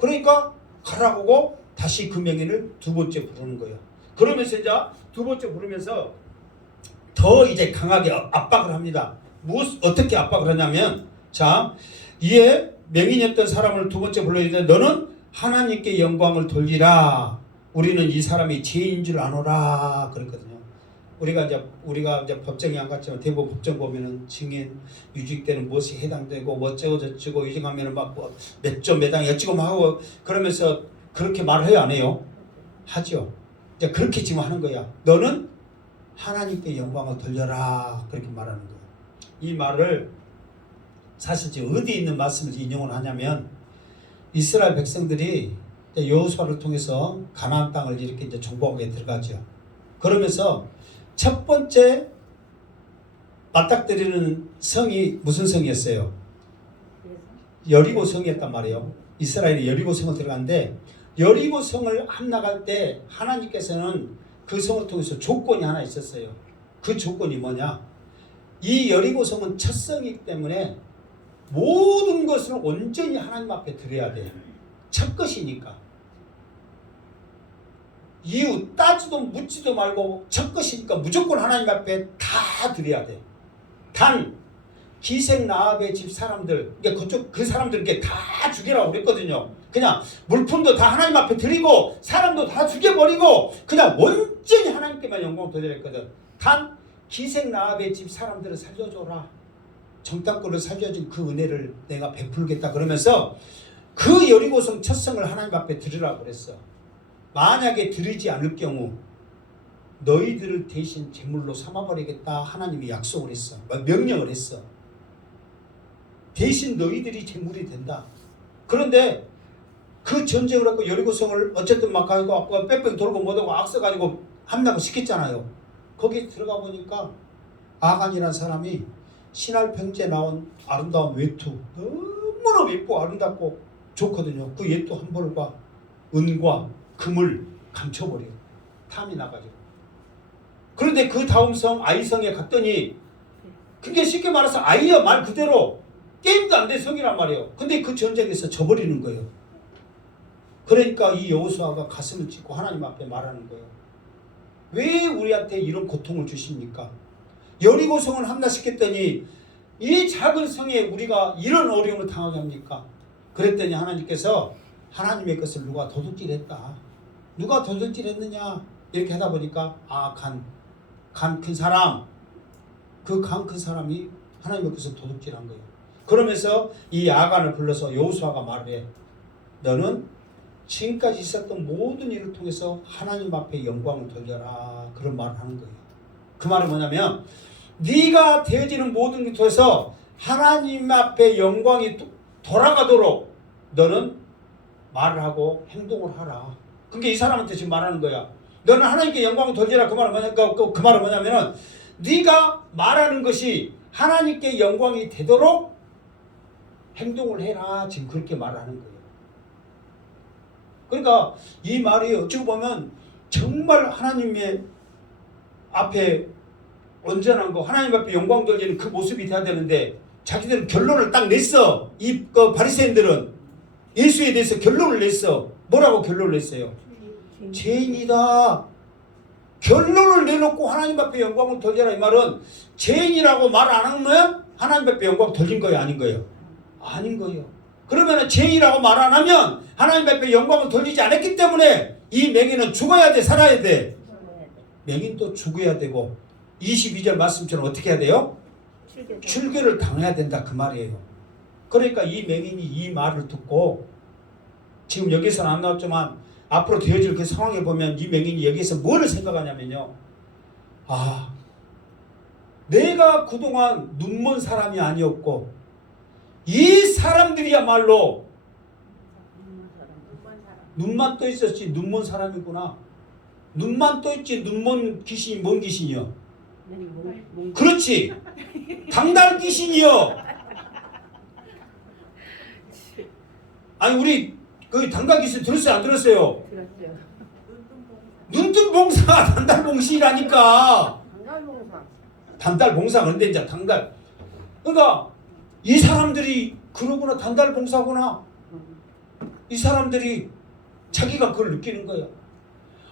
그러니까 가라고 다시 그 맹인을 두 번째 부르는 거예요. 그러면서 이제 두 번째 부르면서 더 이제 강하게 압박을 합니다. 어떻게 압박을 하냐면 자, 이에 맹인이었던 사람을 두 번째 불러있는데 너는 하나님께 영광을 돌리라. 우리는 이 사람이 죄인 줄 아노라 그랬거든요. 우리가 이제 법정에 안 갔지만 대부분 법정 보면은 증인 유직되는 무엇이 해당되고 뭐 어쩌고 저쩌고 유증하면은 막 뭐 몇 점 몇 당 여찌고 막 하고 그러면서 그렇게 말을 해요 안 해요? 하죠. 이제 그렇게 지금 하는 거야. 너는 하나님께 영광을 돌려라 그렇게 말하는 거예요. 이 말을 사실 지금 어디 있는 말씀을 인용을 하냐면 이스라엘 백성들이 여호수아를 통해서 가나안 땅을 이렇게 이제 정복하게 들어가죠. 그러면서 첫 번째 맞닥뜨리는 성이 무슨 성이었어요? 여리고 성이었단 말이에요. 이스라엘이 여리고 성을 들어갔는데 여리고 성을 함락할 때 하나님께서는 그 성을 통해서 조건이 하나 있었어요. 그 조건이 뭐냐? 이 여리고 성은 첫 성이기 때문에 모든 것을 온전히 하나님 앞에 드려야 돼요. 첫 것이니까. 이유 따지도 묻지도 말고 첫 것이니까 무조건 하나님 앞에 다 드려야 돼요. 단 기생 라합의 집 사람들, 그러니까 그쪽 그 사람들께 다 죽이라고 그랬거든요. 그냥 물품도 다 하나님 앞에 드리고 사람도 다 죽여버리고 그냥 온전히 하나님께만 영광을 돌려야 했거든. 단 기생 라합의 집 사람들을 살려줘라. 정탐꾼을 살려준 그 은혜를 내가 베풀겠다 그러면서 그 여리고성 첫 성을 하나님 앞에 드리라고 그랬어. 만약에 드리지 않을 경우 너희들을 대신 제물로 삼아버리겠다 하나님이 약속을 했어. 명령을 했어. 대신 너희들이 제물이 된다. 그런데 그 전쟁을 하고 여리고성을 어쨌든 막 가지고 빽빽 돌고 뭐하고 악써가지고 함락을 시켰잖아요. 거기 들어가 보니까 아간이라는 사람이 신할 평지에 나온 아름다운 외투 너무나 예쁘고 아름답고 좋거든요. 그 예투 한 벌과 은과 금을 감춰버려요. 탐이 나가지고. 그런데 그 다음 성 아이성에 갔더니 그게 쉽게 말해서 아이야 말 그대로 게임도 안 된 성이란 말이에요. 근데 그 전쟁에서 져버리는 거예요. 그러니까 이 여호수아가 가슴을 찢고 하나님 앞에 말하는 거예요. 왜 우리한테 이런 고통을 주십니까? 여리고 성을 함락시켰더니 이 작은 성에 우리가 이런 어려움을 당하게 합니까? 그랬더니 하나님께서 하나님의 것을 누가 도둑질했다. 누가 도둑질했느냐? 이렇게 하다 보니까 간 큰 사람, 그 간 큰 사람이 하나님의 것을 도둑질한 거예요. 그러면서 이 아간을 불러서 여호수아가 말을 해. 너는 지금까지 있었던 모든 일을 통해서 하나님 앞에 영광을 돌려라. 그런 말을 하는 거예요. 그 말은 뭐냐면 네가 되어지는 모든 것을 통해서 하나님 앞에 영광이 돌아가도록 너는 말을 하고 행동을 하라. 그게 이 사람한테 지금 말하는 거야. 너는 하나님께 영광을 돌리라. 그 말은 그 말은 뭐냐면은 네가 말하는 것이 하나님께 영광이 되도록 행동을 해라. 지금 그렇게 말하는 거예요. 그러니까 이 말이 어찌 보면 정말 하나님의 앞에 온전한 거, 하나님 앞에 영광 돌리는 그 모습이 돼야 되는데 자기들은 결론을 딱 냈어. 그 바리새인들은 예수에 대해서 결론을 냈어. 뭐라고 결론을 냈어요? 죄인이다. 결론을 내놓고 하나님 앞에 영광을 돌리라. 이 말은 죄인이라고 말 안 하면 하나님 앞에 영광 돌린 거예요? 아닌 거예요? 아닌 거예요. 그러면 죄인이라고 말 안 하면 하나님 앞에 영광을 돌리지 않았기 때문에 이 맹인은 죽어야 돼? 살아야 돼? 맹인도 죽어야 되고 22절 말씀처럼 어떻게 해야 돼요? 출교를 당해야 된다. 그 말이에요. 그러니까 이 맹인이 이 말을 듣고 지금 여기서는 안 나왔지만 앞으로 되어질 그 상황에 보면 이 맹인이 여기서 뭐를 생각하냐면요. 내가 그동안 눈먼 사람이 아니었고 이 사람들이야말로 눈만 떠 있었지 눈먼 사람이구나. 눈만 떠 있지 눈먼 귀신이 뭔 귀신이요? 그렇지. 당달 귀신이요. 아니 우리 그 당달 귀신 들었어요? 안 들었어요? 들었어요. 눈뜬봉사 단달봉시라니까. 단달봉사. 그런데 이제 당달. 그러니까 이 사람들이 그러구나. 단달봉사구나. 이 사람들이 자기가 그걸 느끼는 거야.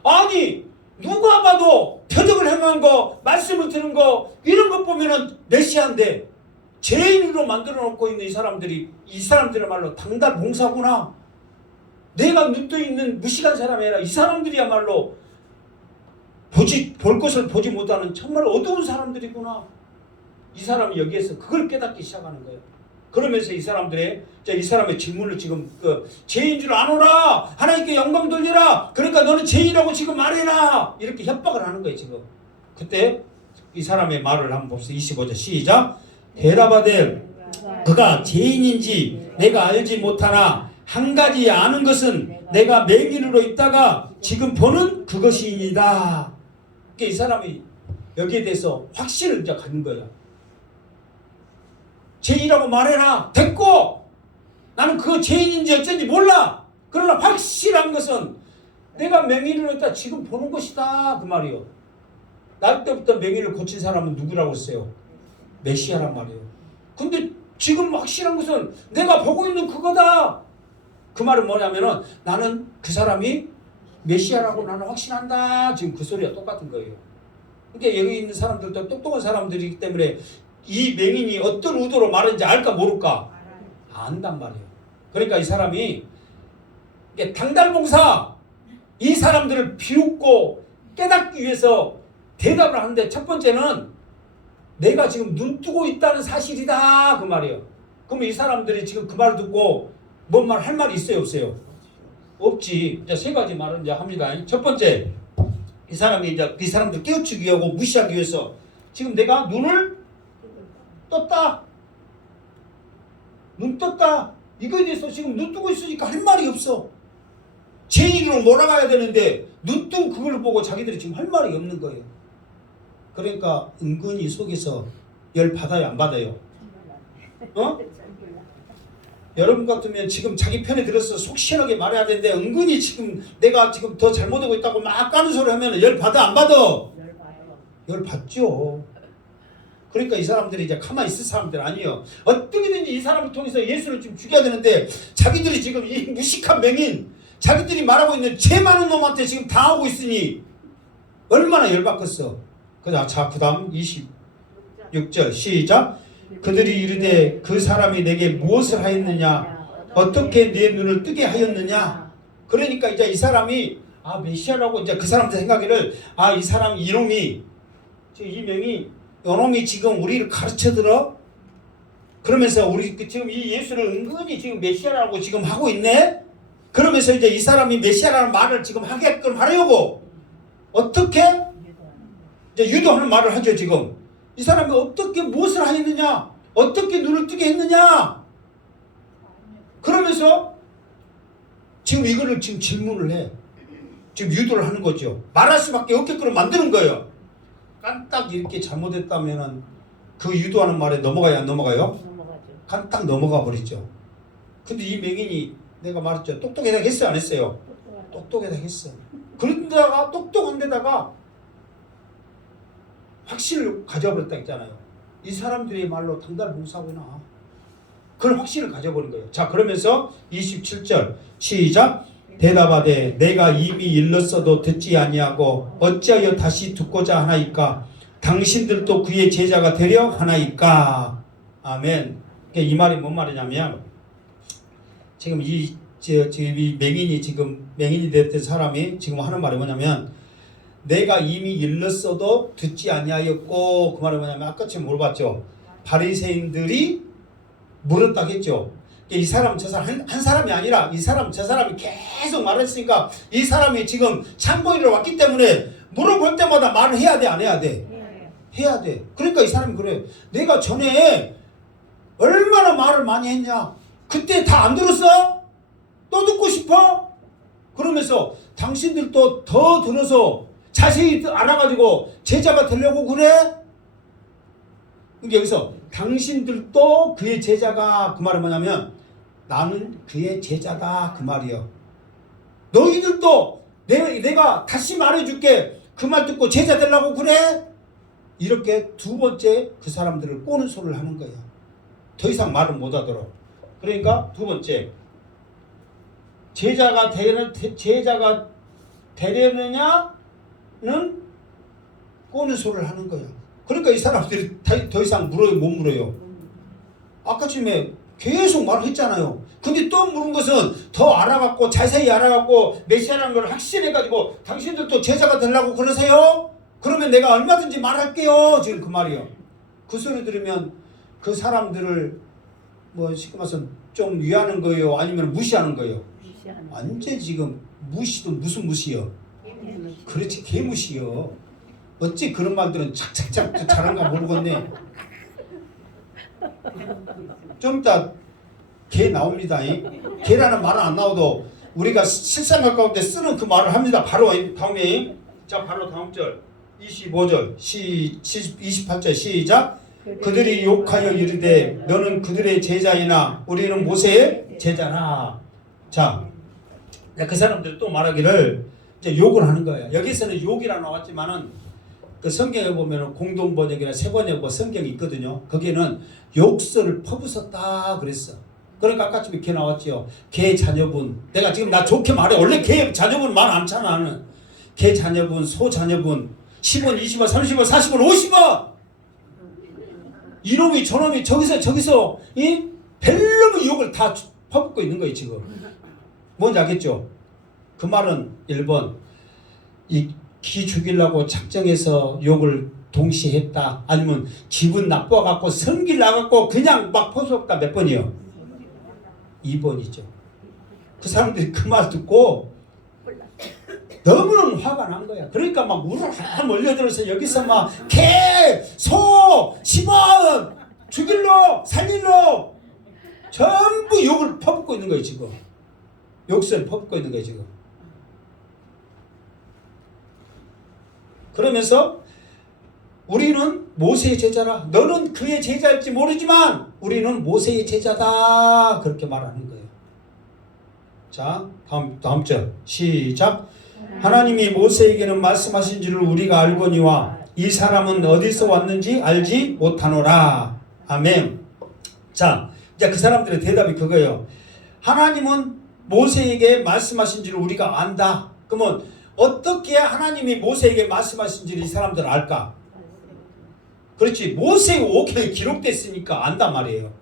아니 누가 봐도 표적을 행한 거, 말씀을 드는 거 이런 것 보면은 메시아인데 죄인으로 만들어 놓고 있는 이 사람들이야말로 당달봉사구나. 내가 눈떠 있는 무식한 사람이 아니라 이 사람들이야말로 볼 것을 보지 못하는 정말 어두운 사람들이구나. 이 사람이 여기에서 그걸 깨닫기 시작하는 거예요. 그러면서 이 사람의 질문을 지금 죄인 줄 아노라. 하나님께 영광 돌리라. 그러니까 너는 죄인이라고 지금 말해라. 이렇게 협박을 하는 거예요 지금. 그때 이 사람의 말을 한번 봅시다. 25절 시작. 대답하되 그가 죄인인지 내가 알지 못하나 한 가지 아는 것은 내가 맹인으로 있다가 지금 보는 그것이니이다. 그러니까 이 사람이 여기에 대해서 확신을 이제 갖는 거예요. 죄인이라고 말해라. 됐고 나는 그 죄인인지 어쩐지 몰라. 그러나 확실한 것은 내가 맹인으로 있다 지금 보는 것이다. 그 말이요. 날 때부터 맹인을 고친 사람은 누구라고 했어요? 메시아란 말이에요. 근데 지금 확실한 것은 내가 보고 있는 그거다. 그 말은 뭐냐면은 나는 그 사람이 메시아라고 나는 확신한다. 지금 그 소리가 똑같은 거예요. 그러니까 여기 있는 사람들도 똑똑한 사람들이기 때문에 이 맹인이 어떤 의도로 말하는지 알까 모를까? 안단 말이에요. 그러니까 이 사람이 당달봉사 이 사람들을 비웃고 깨닫기 위해서 대답을 하는데 첫 번째는 내가 지금 눈 뜨고 있다는 사실이다. 그 말이에요. 그러면 이 사람들이 지금 그 말을 듣고 뭔 말 할 말이 있어요? 없어요? 없지. 이제 세 가지 말을 이제 합니다. 첫 번째, 이 사람이 이제 이 사람들 깨우치기 위하고 무시하기 위해서 지금 내가 눈을 떴다. 눈 떴다. 이거에 대해서 지금 눈 뜨고 있으니까 할 말이 없어. 죄인으로 몰아가야 되는데 눈 뜬 그걸 보고 자기들이 지금 할 말이 없는 거예요. 그러니까 은근히 속에서 열 받아요? 안 받아요? 여러분 같으면 지금 자기 편에 들어서 속 시원하게 말해야 되는데 은근히 지금 내가 지금 더 잘못하고 있다고 막 까는 소리 하면 열 받아? 안 받아? 열 받죠. 그러니까 이 사람들이 이제 가만히 있을 사람들 아니에요. 어떻게든지 이 사람을 통해서 예수를 좀 죽여야 되는데 자기들이 지금 이 무식한 맹인 자기들이 말하고 있는 죄 많은 놈한테 지금 당하고 있으니 얼마나 열받겠어. 자, 그 다음 26절 시작. 그들이 이르되 그 사람이 내게 무엇을 하였느냐, 어떻게 내 눈을 뜨게 하였느냐. 그러니까 이제 이 사람이 메시아라고 이제 그 사람들 생각에를 이 사람 이놈이 이 명이 요놈이 지금 우리를 가르쳐 들어. 그러면서 우리 지금 이 예수를 은근히 지금 메시아라고 지금 하고 있네. 그러면서 이제 이 사람이 메시아라는 말을 지금 하게끔 하려고 어떻게 이제 유도하는 말을 하죠. 지금 이 사람이 어떻게 무엇을 하였느냐, 어떻게 눈을 뜨게 했느냐. 그러면서 지금 이거를 지금 질문을 해. 지금 유도를 하는 거죠. 말할 수밖에 없게끔 만드는 거예요. 깐딱 이렇게 잘못했다면은 그 유도하는 말에 넘어가야 안 넘어가요? 넘어가죠. 깐딱 넘어가 버리죠. 근데 이 맹인이 내가 말했죠. 똑똑하다 했어요, 안 했어요? 똑똑하다 했어. 그런데다가 똑똑한 데다가 확신을 가져버렸다 했잖아요. 이 사람들의 말로 당달 봉사구나. 그런 확신을 가져버린 거예요. 자, 그러면서 27절 시작. 대답하되 내가 이미 일렀어도 듣지 아니하고 어찌하여 다시 듣고자 하나이까? 당신들도 그의 제자가 되려 하나이까? 아멘. 이 말이 뭔 말이냐면 지금 이 맹인이 지금 맹인이 됐던 사람이 지금 하는 말이 뭐냐면 내가 이미 일렀어도 듣지 아니하였고, 그 말이 뭐냐면 아까 지금 물어봤죠. 바리새인들이 물었다고 했죠. 이 사람 저 사람 한 사람이 아니라 이 사람 저 사람이 계속 말했으니까 이 사람이 지금 참고인으로 왔기 때문에 물어볼 때마다 말을 해야 돼, 안 해야 돼? 해야 돼. 그러니까 이 사람이 그래. 내가 전에 얼마나 말을 많이 했냐. 그때 다 안 들었어? 또 듣고 싶어? 그러면서 당신들도 더 들어서 자세히 알아가지고 제자가 되려고 그래? 그러니까 여기서 당신들도 그의 제자가, 그 말은 뭐냐면 나는 그의 제자다, 그 말이요. 너희들도 내가 다시 말해줄게. 그 말 듣고 제자 되려고 그래? 이렇게 두 번째 그 사람들을 꼬는 소리를 하는 거예요. 더 이상 말을 못하도록. 그러니까 두 번째, 제자가 되려느냐는 꼬는 소리를 하는 거예요. 그러니까 이 사람들이 더 이상 물어요, 못 물어요? 아까쯤에 계속 말을 했잖아요. 근데 또 물은 것은 더 알아갖고 자세히 알아갖고 메시아라는 걸 확신해가지고 당신들도 제자가 되려고 그러세요? 그러면 내가 얼마든지 말할게요. 지금 그 말이요. 그 소리 들으면 그 사람들을 뭐 쉽게 말해서 좀 위하는 거예요? 아니면 무시하는 거예요? 완전 지금 무시도 무슨 무시요? 그렇지, 개무시요. 어찌 그런 말들은 착착착 잘한가 모르겠네. 좀 이따 개 나옵니다. 개라는 말은 안 나와도 우리가 실생활 가운데 쓰는 그 말을 합니다. 바로 다음에, 자, 바로 다음 절 25절 28절 시작. 그들이 욕하여 이르되 너는 그들의 제자이나 우리는 모세의 제자라. 자, 그 사람들이 또 말하기를 이제 욕을 하는 거예요. 여기서는 욕이라 나왔지만은 그 성경에 보면 공동 번역이나 새 번역 뭐 성경이 있거든요. 거기에는 욕설을 퍼붓었다 그랬어. 그러니까 아까쯤에 이렇게 나왔죠. 개 자녀분. 내가 지금 나 좋게 말해. 원래 개 자녀분 말 않잖아. 나는. 개 자녀분, 소 자녀분, 10원, 20원, 30원, 40원, 50원. 이놈이 저놈이 저기서 이 벨놈의 욕을 다 퍼붓고 있는 거예요 지금. 뭔지 알겠죠? 그 말은 1번 이 기 죽이려고 작정해서 욕을 동시에 했다. 아니면 기분 나빠갖고 성질 나갖고 그냥 막 퍼붓다. 몇 번이요? 2번이죠. 그 사람들이 그 말 듣고 너무너무 화가 난 거야. 그러니까 막 우르르 몰려들어서 여기서 막 개, 소, 10원 죽일로 살릴로 전부 욕을 퍼붓고 있는 거예요 지금. 욕설 퍼붓고 있는 거예요 지금. 그러면서 우리는 모세의 제자라. 너는 그의 제자일지 모르지만 우리는 모세의 제자다. 그렇게 말하는 거예요. 자, 다음 절 시작. 하나님이 모세에게는 말씀하신 줄을 우리가 알거니와 이 사람은 어디서 왔는지 알지 못하노라. 아멘. 자, 이제 그 사람들의 대답이 그거예요. 하나님은 모세에게 말씀하신지를 우리가 안다. 그러면 어떻게 하나님이 모세에게 말씀하신지를 이 사람들은 알까? 그렇지. 모세의 오경이 기록됐으니까 안단 말이에요.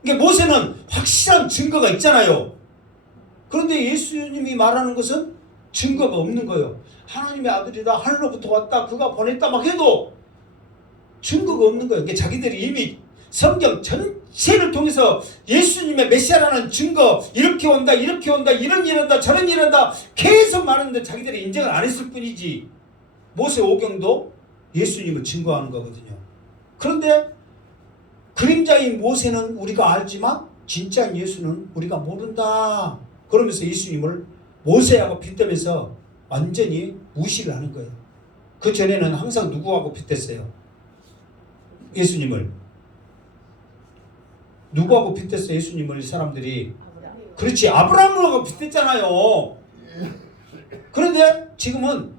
그러니까 모세는 확실한 증거가 있잖아요. 그런데 예수님이 말하는 것은 증거가 없는 거예요. 하나님의 아들이다, 하늘로부터 왔다, 그가 보냈다 막 해도 증거가 없는 거예요. 그러니까 자기들이 이미 성경 전체를 통해서 예수님의 메시아라는 증거, 이렇게 온다, 이렇게 온다, 이런 일한다, 저런 일한다 계속 말하는데 자기들이 인정을 안 했을 뿐이지. 모세 오경도 예수님을 증거하는 거거든요. 그런데 그림자인 모세는 우리가 알지만 진짜인 예수는 우리가 모른다. 그러면서 예수님을 모세하고 빗대면서 완전히 무시를 하는 거예요. 그 전에는 항상 누구하고 빗댔어요? 예수님을. 누구하고 빗댔어요? 예수님을 이 사람들이. 그렇지. 아브라함하고 빗댔잖아요. 그런데 지금은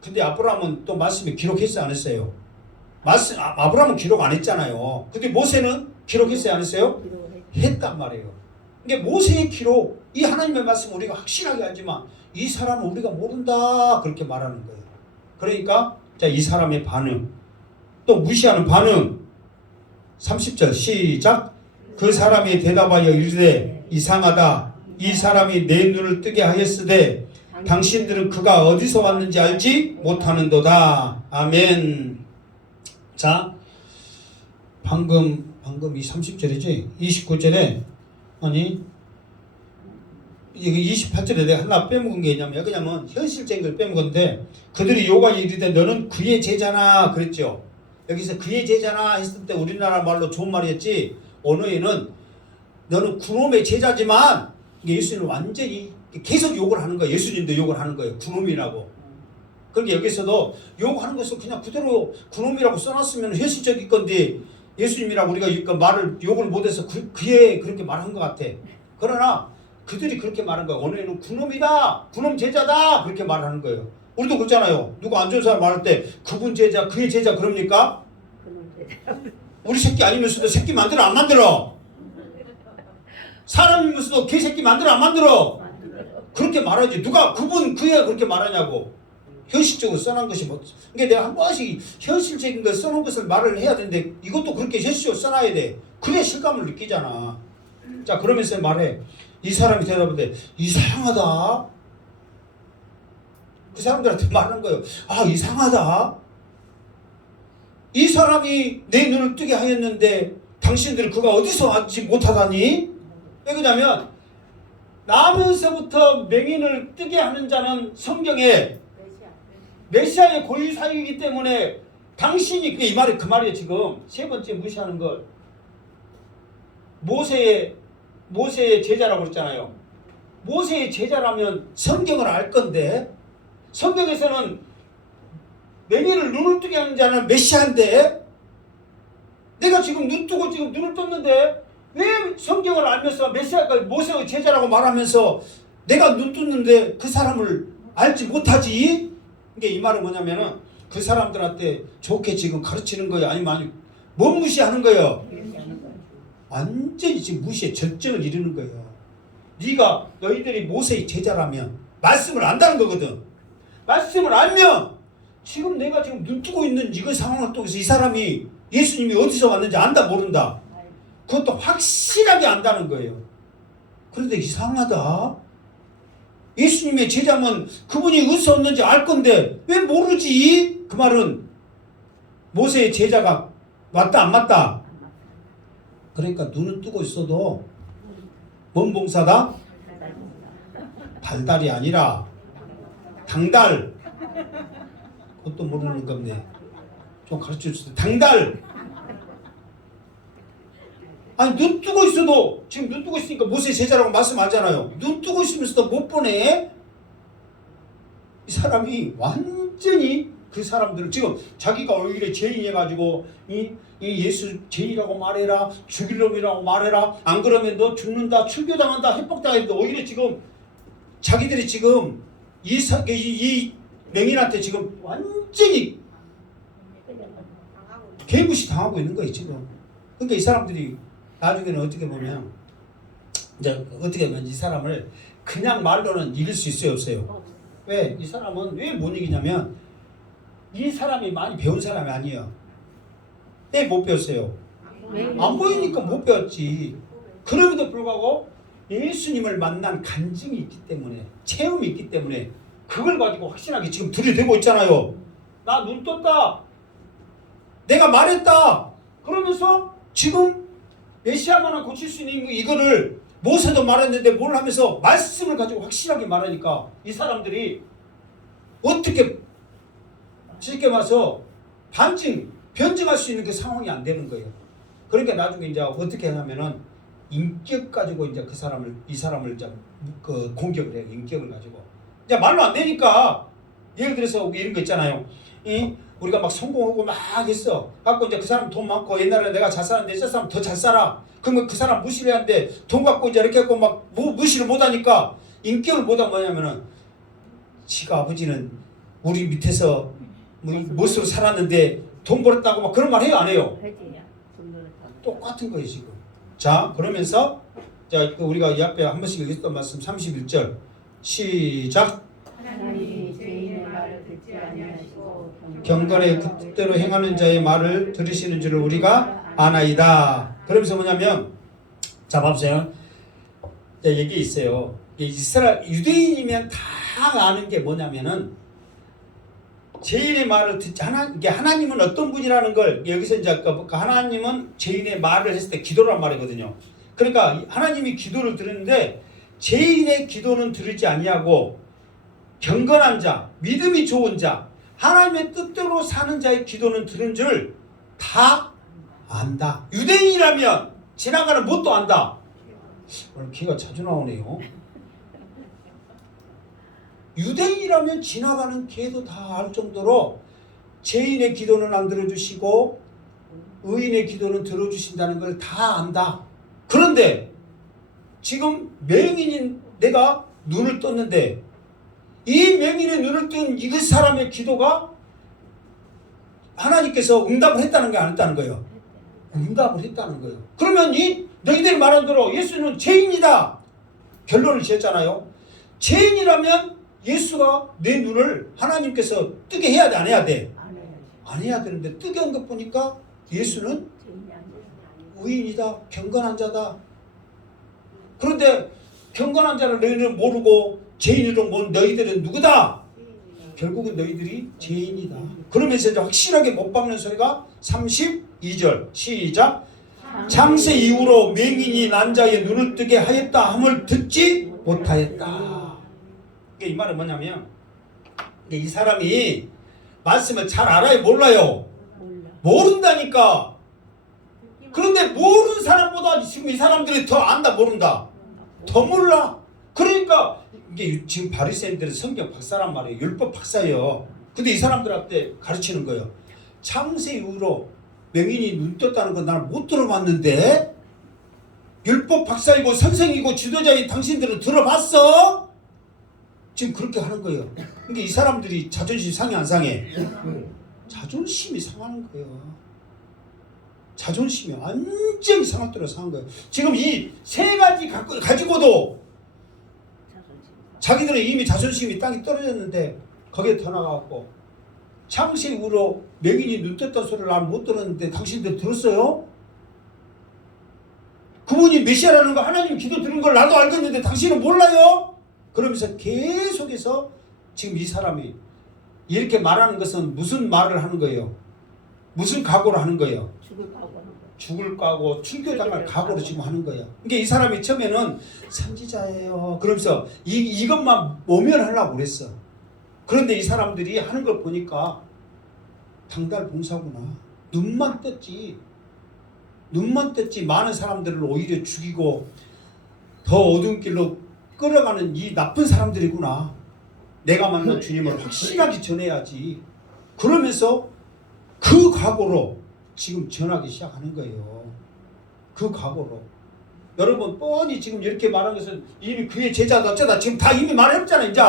근데 아브라함은 또 말씀에 기록했어요? 안 했어요? 아브라함은 기록 안 했잖아요. 근데 모세는 기록했어요? 안 했어요? 했단 말이에요. 그러니까 모세의 기록, 이 하나님의 말씀 우리가 확실하게 알지만 이 사람은 우리가 모른다 그렇게 말하는 거예요. 그러니까 자, 이 사람의 반응, 또 무시하는 반응. 30절 시작. 그 사람이 대답하여 이르되 이상하다. 이 사람이 내 눈을 뜨게 하였으되 당신들은 그가 어디서 왔는지 알지 못하는도다. 아멘. 자, 방금 이 30절이지 29절에 아니 여기 28절에 내가 하나 빼먹은 게 있냐면 그냐면 현실적인 걸 빼먹었는데 그들이 요구하여 이르되 너는 그의 제자나 그랬죠. 여기서 그의 제자나 했을 때 우리나라 말로 좋은 말이었지 언어에는 너는 그놈의 제자지만 예수님은 완전히 계속 욕을 하는 거예요. 예수님도 욕을 하는 거예요. 그놈이라고. 그러니까 여기서도 욕하는 것을 그냥 그대로 그놈이라고 써놨으면 현실적일 건데 예수님이라고 우리가 말을 욕을 못해서 그에 그렇게 말한 것 같아. 그러나 그들이 그렇게 말한 거예요. 언어에는 그놈이다, 그놈 제자다 그렇게 말하는 거예요. 우리도 그렇잖아요. 누구 안 좋은 사람 말할 때 그분 제자, 그의 제자 그럽니까? 우리 새끼 아니면서도 새끼 만들어 안 만들어? 사람이면서도 개 새끼 만들어 안 만들어? 그렇게 말하지. 누가 그분 그애가 그렇게 말하냐고. 현실적으로 써놓은 것이 뭐. 그러니까 내가 한 번씩 현실적인 걸 써놓은 것을 말을 해야 되는데 이것도 그렇게 현실적으로 써놔야 돼. 그래야 실감을 느끼잖아. 자, 그러면서 말해. 이 사람이 대답하는데 이상하다. 그 사람들한테 말하는 거예요. 아, 이상하다. 이 사람이 내 눈을 뜨게 하였는데 당신들은 그가 어디서 왔지 못하다니? 왜 그러냐면 나면서부터 맹인을 뜨게 하는 자는 성경에 메시아의 고유 사유이기 때문에 당신이 이 말이 그 말이에요. 지금 세 번째 무시하는 걸 모세의 제자라고 그랬잖아요. 모세의 제자라면 성경을 알 건데 성경에서는 맹인을 눈을 뜨게 하는 자는 메시아인데 내가 지금 눈 뜨고 지금 눈을 떴는데 왜 성경을 알면서 메시아가 모세의 제자라고 말하면서 내가 눈 떴는데 그 사람을 알지 못하지? 이게 이 말은 뭐냐면은 그 사람들한테 좋게 지금 가르치는 거예요? 아니면 뭐 무시하는 거예요? 완전히 지금 무시해 절정을 이루는 거예요. 너희들이 모세의 제자라면 말씀을 안다는 거거든. 말씀을 알면 지금 내가 지금 눈 뜨고 있는 이거 상황을 통해서 이 사람이 예수님이 어디서 왔는지 안다 모른다. 그것도 확실하게 안다는 거예요. 그런데 이상하다. 예수님의 제자면 그분이 어디서 왔는지 알 건데 왜 모르지? 그 말은 모세의 제자가 왔다 안 맞다? 그러니까 눈은 뜨고 있어도 뭔 봉사다? 달달이 아니라 당달. 그것도 모르는 건데 좀 가르쳐 주세요. 당달. 아니 눈 뜨고 있어도 지금 눈 뜨고 있으니까 모세 제자라고 말씀하잖아요. 눈 뜨고 있으면서도 못 보네. 이 사람이 완전히 그 사람들은 지금 자기가 오히려 죄인해가지고 이 예수 죄인이라고 말해라, 죽일 놈이라고 말해라, 안 그러면 너 죽는다, 출교당한다, 협박당한다. 오히려 지금 자기들이 지금 이 맹인한테 지금 완전히 개무시 당하고 있는 거예요 지금. 그러니까 이 사람들이 나중에는 어떻게 보면 이제 어떻게 하면 이 사람을 그냥 말로는 이길 수 있어요, 없어요? 왜? 이 사람은 왜 못 이기냐면 이 사람이 많이 배운 사람이 아니에요. 왜 못 배웠어요? 안 보이니까 못 배웠지. 그럼에도 불구하고 예수님을 만난 간증이 있기 때문에, 체험이 있기 때문에 그걸 가지고 확신하게 지금 들이대고 있잖아요. 나 눈 떴다. 내가 말했다. 그러면서 지금 메시아만을 고칠 수 있는 이거를 모세도 말했는데 뭘 하면서 말씀을 가지고 확실하게 말하니까 이 사람들이 어떻게 쉽게 말해서 변증할 수 있는 그 상황이 안 되는 거예요. 그러니까 나중에 이제 어떻게 하냐면은 인격 가지고 이제 이 사람을 이제 그 공격을 해요. 인격을 가지고. 이제 말로 안 되니까 예를 들어서 이런 거 있잖아요. 우리가 막 성공하고 막 했어. 갖고 이제 그 사람 돈 많고 옛날에 내가 잘 사는데 저 사람 더 잘 살아. 그러면 그 사람 무시를 해야 하는데 돈 갖고 이제 이렇게 하고 막 무시를 못 하니까 인격을 못 하면 뭐냐면은 지가 아버지는 우리 밑에서 멋으로 살았는데 돈 벌었다고 막 그런 말 해요, 안 해요? 똑같은 거예요, 지금. 자, 그러면서 자, 우리가 이 앞에 한 번씩 읽었던 말씀 31절 시작. 하나님이 죄인의 말을 듣지 아니하시고 경건의 그 뜻대로 행하는 자의 말을 들으시는 줄을 우리가 아나이다. 그러면서 뭐냐면 자, 봐보세요. 자, 얘기 있어요. 이스라엘 유대인이면 다 아는 게 뭐냐면은 죄인의 말을 듣지 하나님은 어떤 분이라는 걸 여기서 이제 그 하나님은 죄인의 말을 했을 때 기도란 말이거든요. 그러니까 하나님이 기도를 들었는데 죄인의 기도는 들으지 아니하고 경건한 자, 믿음이 좋은 자, 하나님의 뜻대로 사는 자의 기도는 들은 줄 다 안다. 유대인이라면 지나가는 못도 안다. 오늘 기가 자주 나오네요. 유대인이라면 지나가는 개도 다 알 정도로 죄인의 기도는 안 들어주시고 의인의 기도는 들어주신다는 걸 다 안다. 그런데 지금 맹인인 내가 눈을 떴는데 이 맹인의 눈을 뜬 이 사람의 기도가 하나님께서 응답을 했다는 게 안 했다는 거예요. 응답을 했다는 거예요. 그러면 너희들이 말한 대로 예수는 죄인이다. 결론을 지었잖아요. 죄인이라면 예수가 내 눈을 하나님께서 뜨게 해야 돼, 안 해야 돼? 안 해야 되는데 뜨게 한 것 보니까 예수는 의인이다, 경건한 자다. 그런데 경건한 자를 너희는 모르고 죄인으로 본 너희들은 누구다? 결국은 너희들이 죄인이다. 그러면서 이제 확실하게 못 박는 소리가 32절 시작. 장세 이후로 맹인이 난 자의 눈을 뜨게 하였다 함을 듣지 못하였다. 이 말은 뭐냐면 이 사람이 말씀을 잘 알아요, 몰라요? 모른다니까. 그런데 모르는 사람보다 지금 이 사람들이 더 안다, 모른다? 더 몰라. 그러니까 이게 지금 바리새인들은 성경 박사란 말이에요. 율법 박사예요. 근데 이 사람들한테 가르치는 거예요. 창세 이후로 맹인이 눈 떴다는 건 나는 못 들어봤는데 율법 박사이고 선생이고 지도자인 당신들은 들어봤어? 지금 그렇게 하는 거예요. 그러니까 이 사람들이 자존심 상해 안 상해? 자존심이 상하는 거예요. 자존심이 완전히 상할 대로 상한 거예요. 지금 이 세 가지 가지고도 자기들은 이미 자존심이 땅에 떨어졌는데 거기에 더 나가고 창세 이후로 맹인이 눈 떴다는 소리를 난 못 들었는데 당신들 들었어요? 그분이 메시아라는 거 하나님 기도 들은 걸 나도 알겠는데 당신은 몰라요? 그러면서 계속해서 지금 이 사람이 이렇게 말하는 것은 무슨 말을 하는 거예요? 무슨 각오를 하는 거예요? 죽을 각오, 출교당할 각오를 지금 하는 거예요. 그러니까 이 사람이 처음에는 선지자예요. 그러면서 이것만 모면하려고 그랬어. 그런데 이 사람들이 하는 걸 보니까 당달봉사구나. 눈만 떴지. 많은 사람들을 오히려 죽이고 더 어두운 길로 끌어가는 이 나쁜 사람들이구나. 내가 만난 주님을 확실하게 전해야지. 그러면서 그 각오로 지금 전하기 시작하는 거예요. 그 각오로. 여러분 뻔히 지금 이렇게 말한 것은 이미 그의 제자다 어쩌다 지금 다 이미 말했잖아. 이제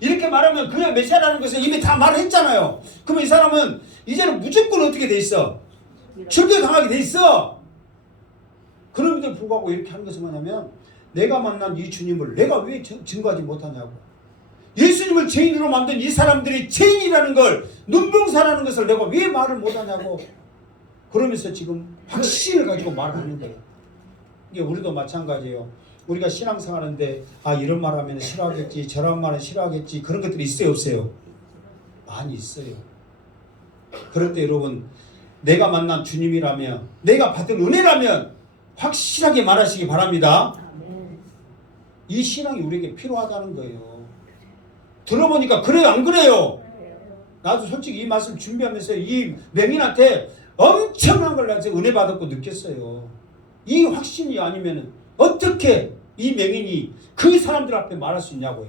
이렇게 말하면 그의 메시아라는 것은 이미 다 말했잖아요. 그러면 이 사람은 이제는 무조건 어떻게 돼 있어? 출교당하게 돼 있어. 그럼 그런데 불구하고 이렇게 하는 것은 뭐냐면 내가 만난 이 주님을 내가 왜 증거하지 못하냐고. 예수님을 죄인으로 만든 이 사람들이 죄인이라는 걸, 눈병사라는 것을 내가 왜 말을 못하냐고. 그러면서 지금 확신을 가지고 말하는 거예요. 이게 우리도 마찬가지예요. 우리가 신앙생활하는데 이런 말 하면 싫어하겠지, 저런 말은 싫어하겠지, 그런 것들이 있어요 없어요? 많이 있어요. 그럴 때 여러분, 내가 만난 주님이라면, 내가 받은 은혜라면 확실하게 말하시기 바랍니다. 이 신앙이 우리에게 필요하다는 거예요. 들어보니까 그래요 안 그래요? 나도 솔직히 이 말씀 준비하면서 이 맹인한테 엄청난 걸 나서 은혜 받았고 느꼈어요. 이 확신이 아니면 어떻게 이 맹인이 그 사람들 앞에 말할 수 있냐고요.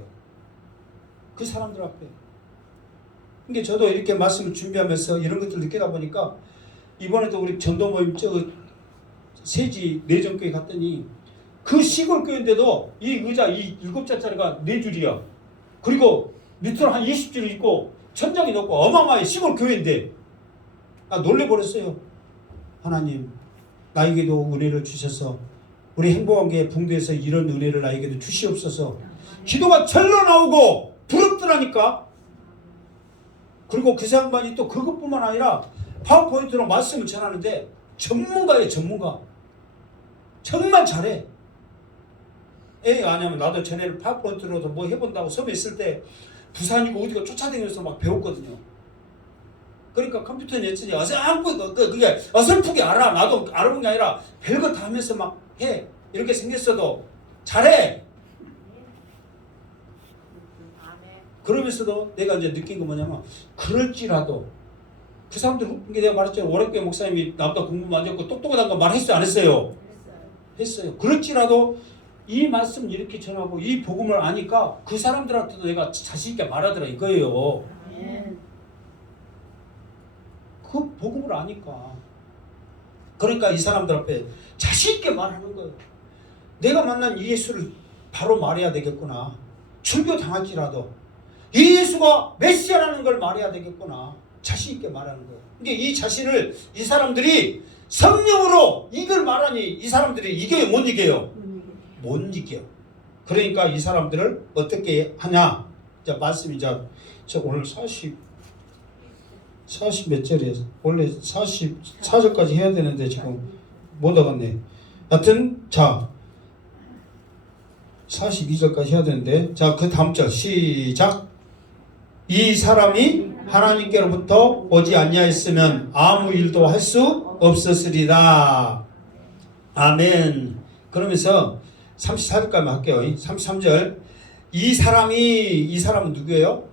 그 사람들 앞에. 그러니까 저도 이렇게 말씀을 준비하면서 이런 것들을 느끼다 보니까 이번에도 우리 전도 모임 세지 내전교회 갔더니 그 시골 교회인데도 이 의자 이 7자짜리가 4줄이야. 그리고 밑으로 한 20줄 있고 천장이 높고 어마어마해. 시골 교회인데 나 놀래버렸어요. 하나님, 나에게도 은혜를 주셔서 우리 행복한교회 붕대에서 이런 은혜를 나에게도 주시옵소서. 기도가 절로 나오고 부럽더라니까. 그리고 그 양반이 또 그것뿐만 아니라 파워포인트로 말씀을 전하는데 전문가예요. 전문가. 정말 잘해. 아니면 나도 전에를 파워포인트로도 뭐 해본다고 섬에 있을 때 부산이고 어디가 쫓아다니면서 막 배웠거든요. 그러니까 컴퓨터는 예전에 그게 어설프게 알아. 나도 알아본 게 아니라 별거 다 하면서 막 해. 이렇게 생겼어도 잘해. 그러면서도 내가 이제 느낀 거 뭐냐면 그럴지라도 그 사람들 내가 말했잖아요. 오락교회 목사님이 나보다 공부 많이 했고 똑똑하다는 거 말했어요 안 했어요? 했어요. 그럴지라도 이 말씀 이렇게 전하고 이 복음을 아니까 그 사람들한테도 내가 자신 있게 말하더라 이거예요. 그 복음을 아니까. 그러니까 이 사람들 앞에 자신 있게 말하는 거예요. 내가 만난 이 예수를 바로 말해야 되겠구나. 출교 당할지라도 이 예수가 메시아라는 걸 말해야 되겠구나. 자신 있게 말하는 거예요. 그러니까 이 자신을 이 사람들이 성령으로 이걸 말하니 이 사람들이 이겨요 못 이겨요? 못 이겨요. 그러니까 이 사람들을 어떻게 하냐. 자, 말씀이 저 오늘 40 몇 절이에요. 원래 44절까지 해야 되는데 지금 못 하겠네. 하여튼 자 42절까지 해야 되는데 자 그 다음 절 시작. 이 사람이 하나님께로부터 오지 아니하였으면 아무 일도 할 수 없었으리라. 아멘. 그러면서 34절까지 할게요. 33절. 이 사람은 누구예요?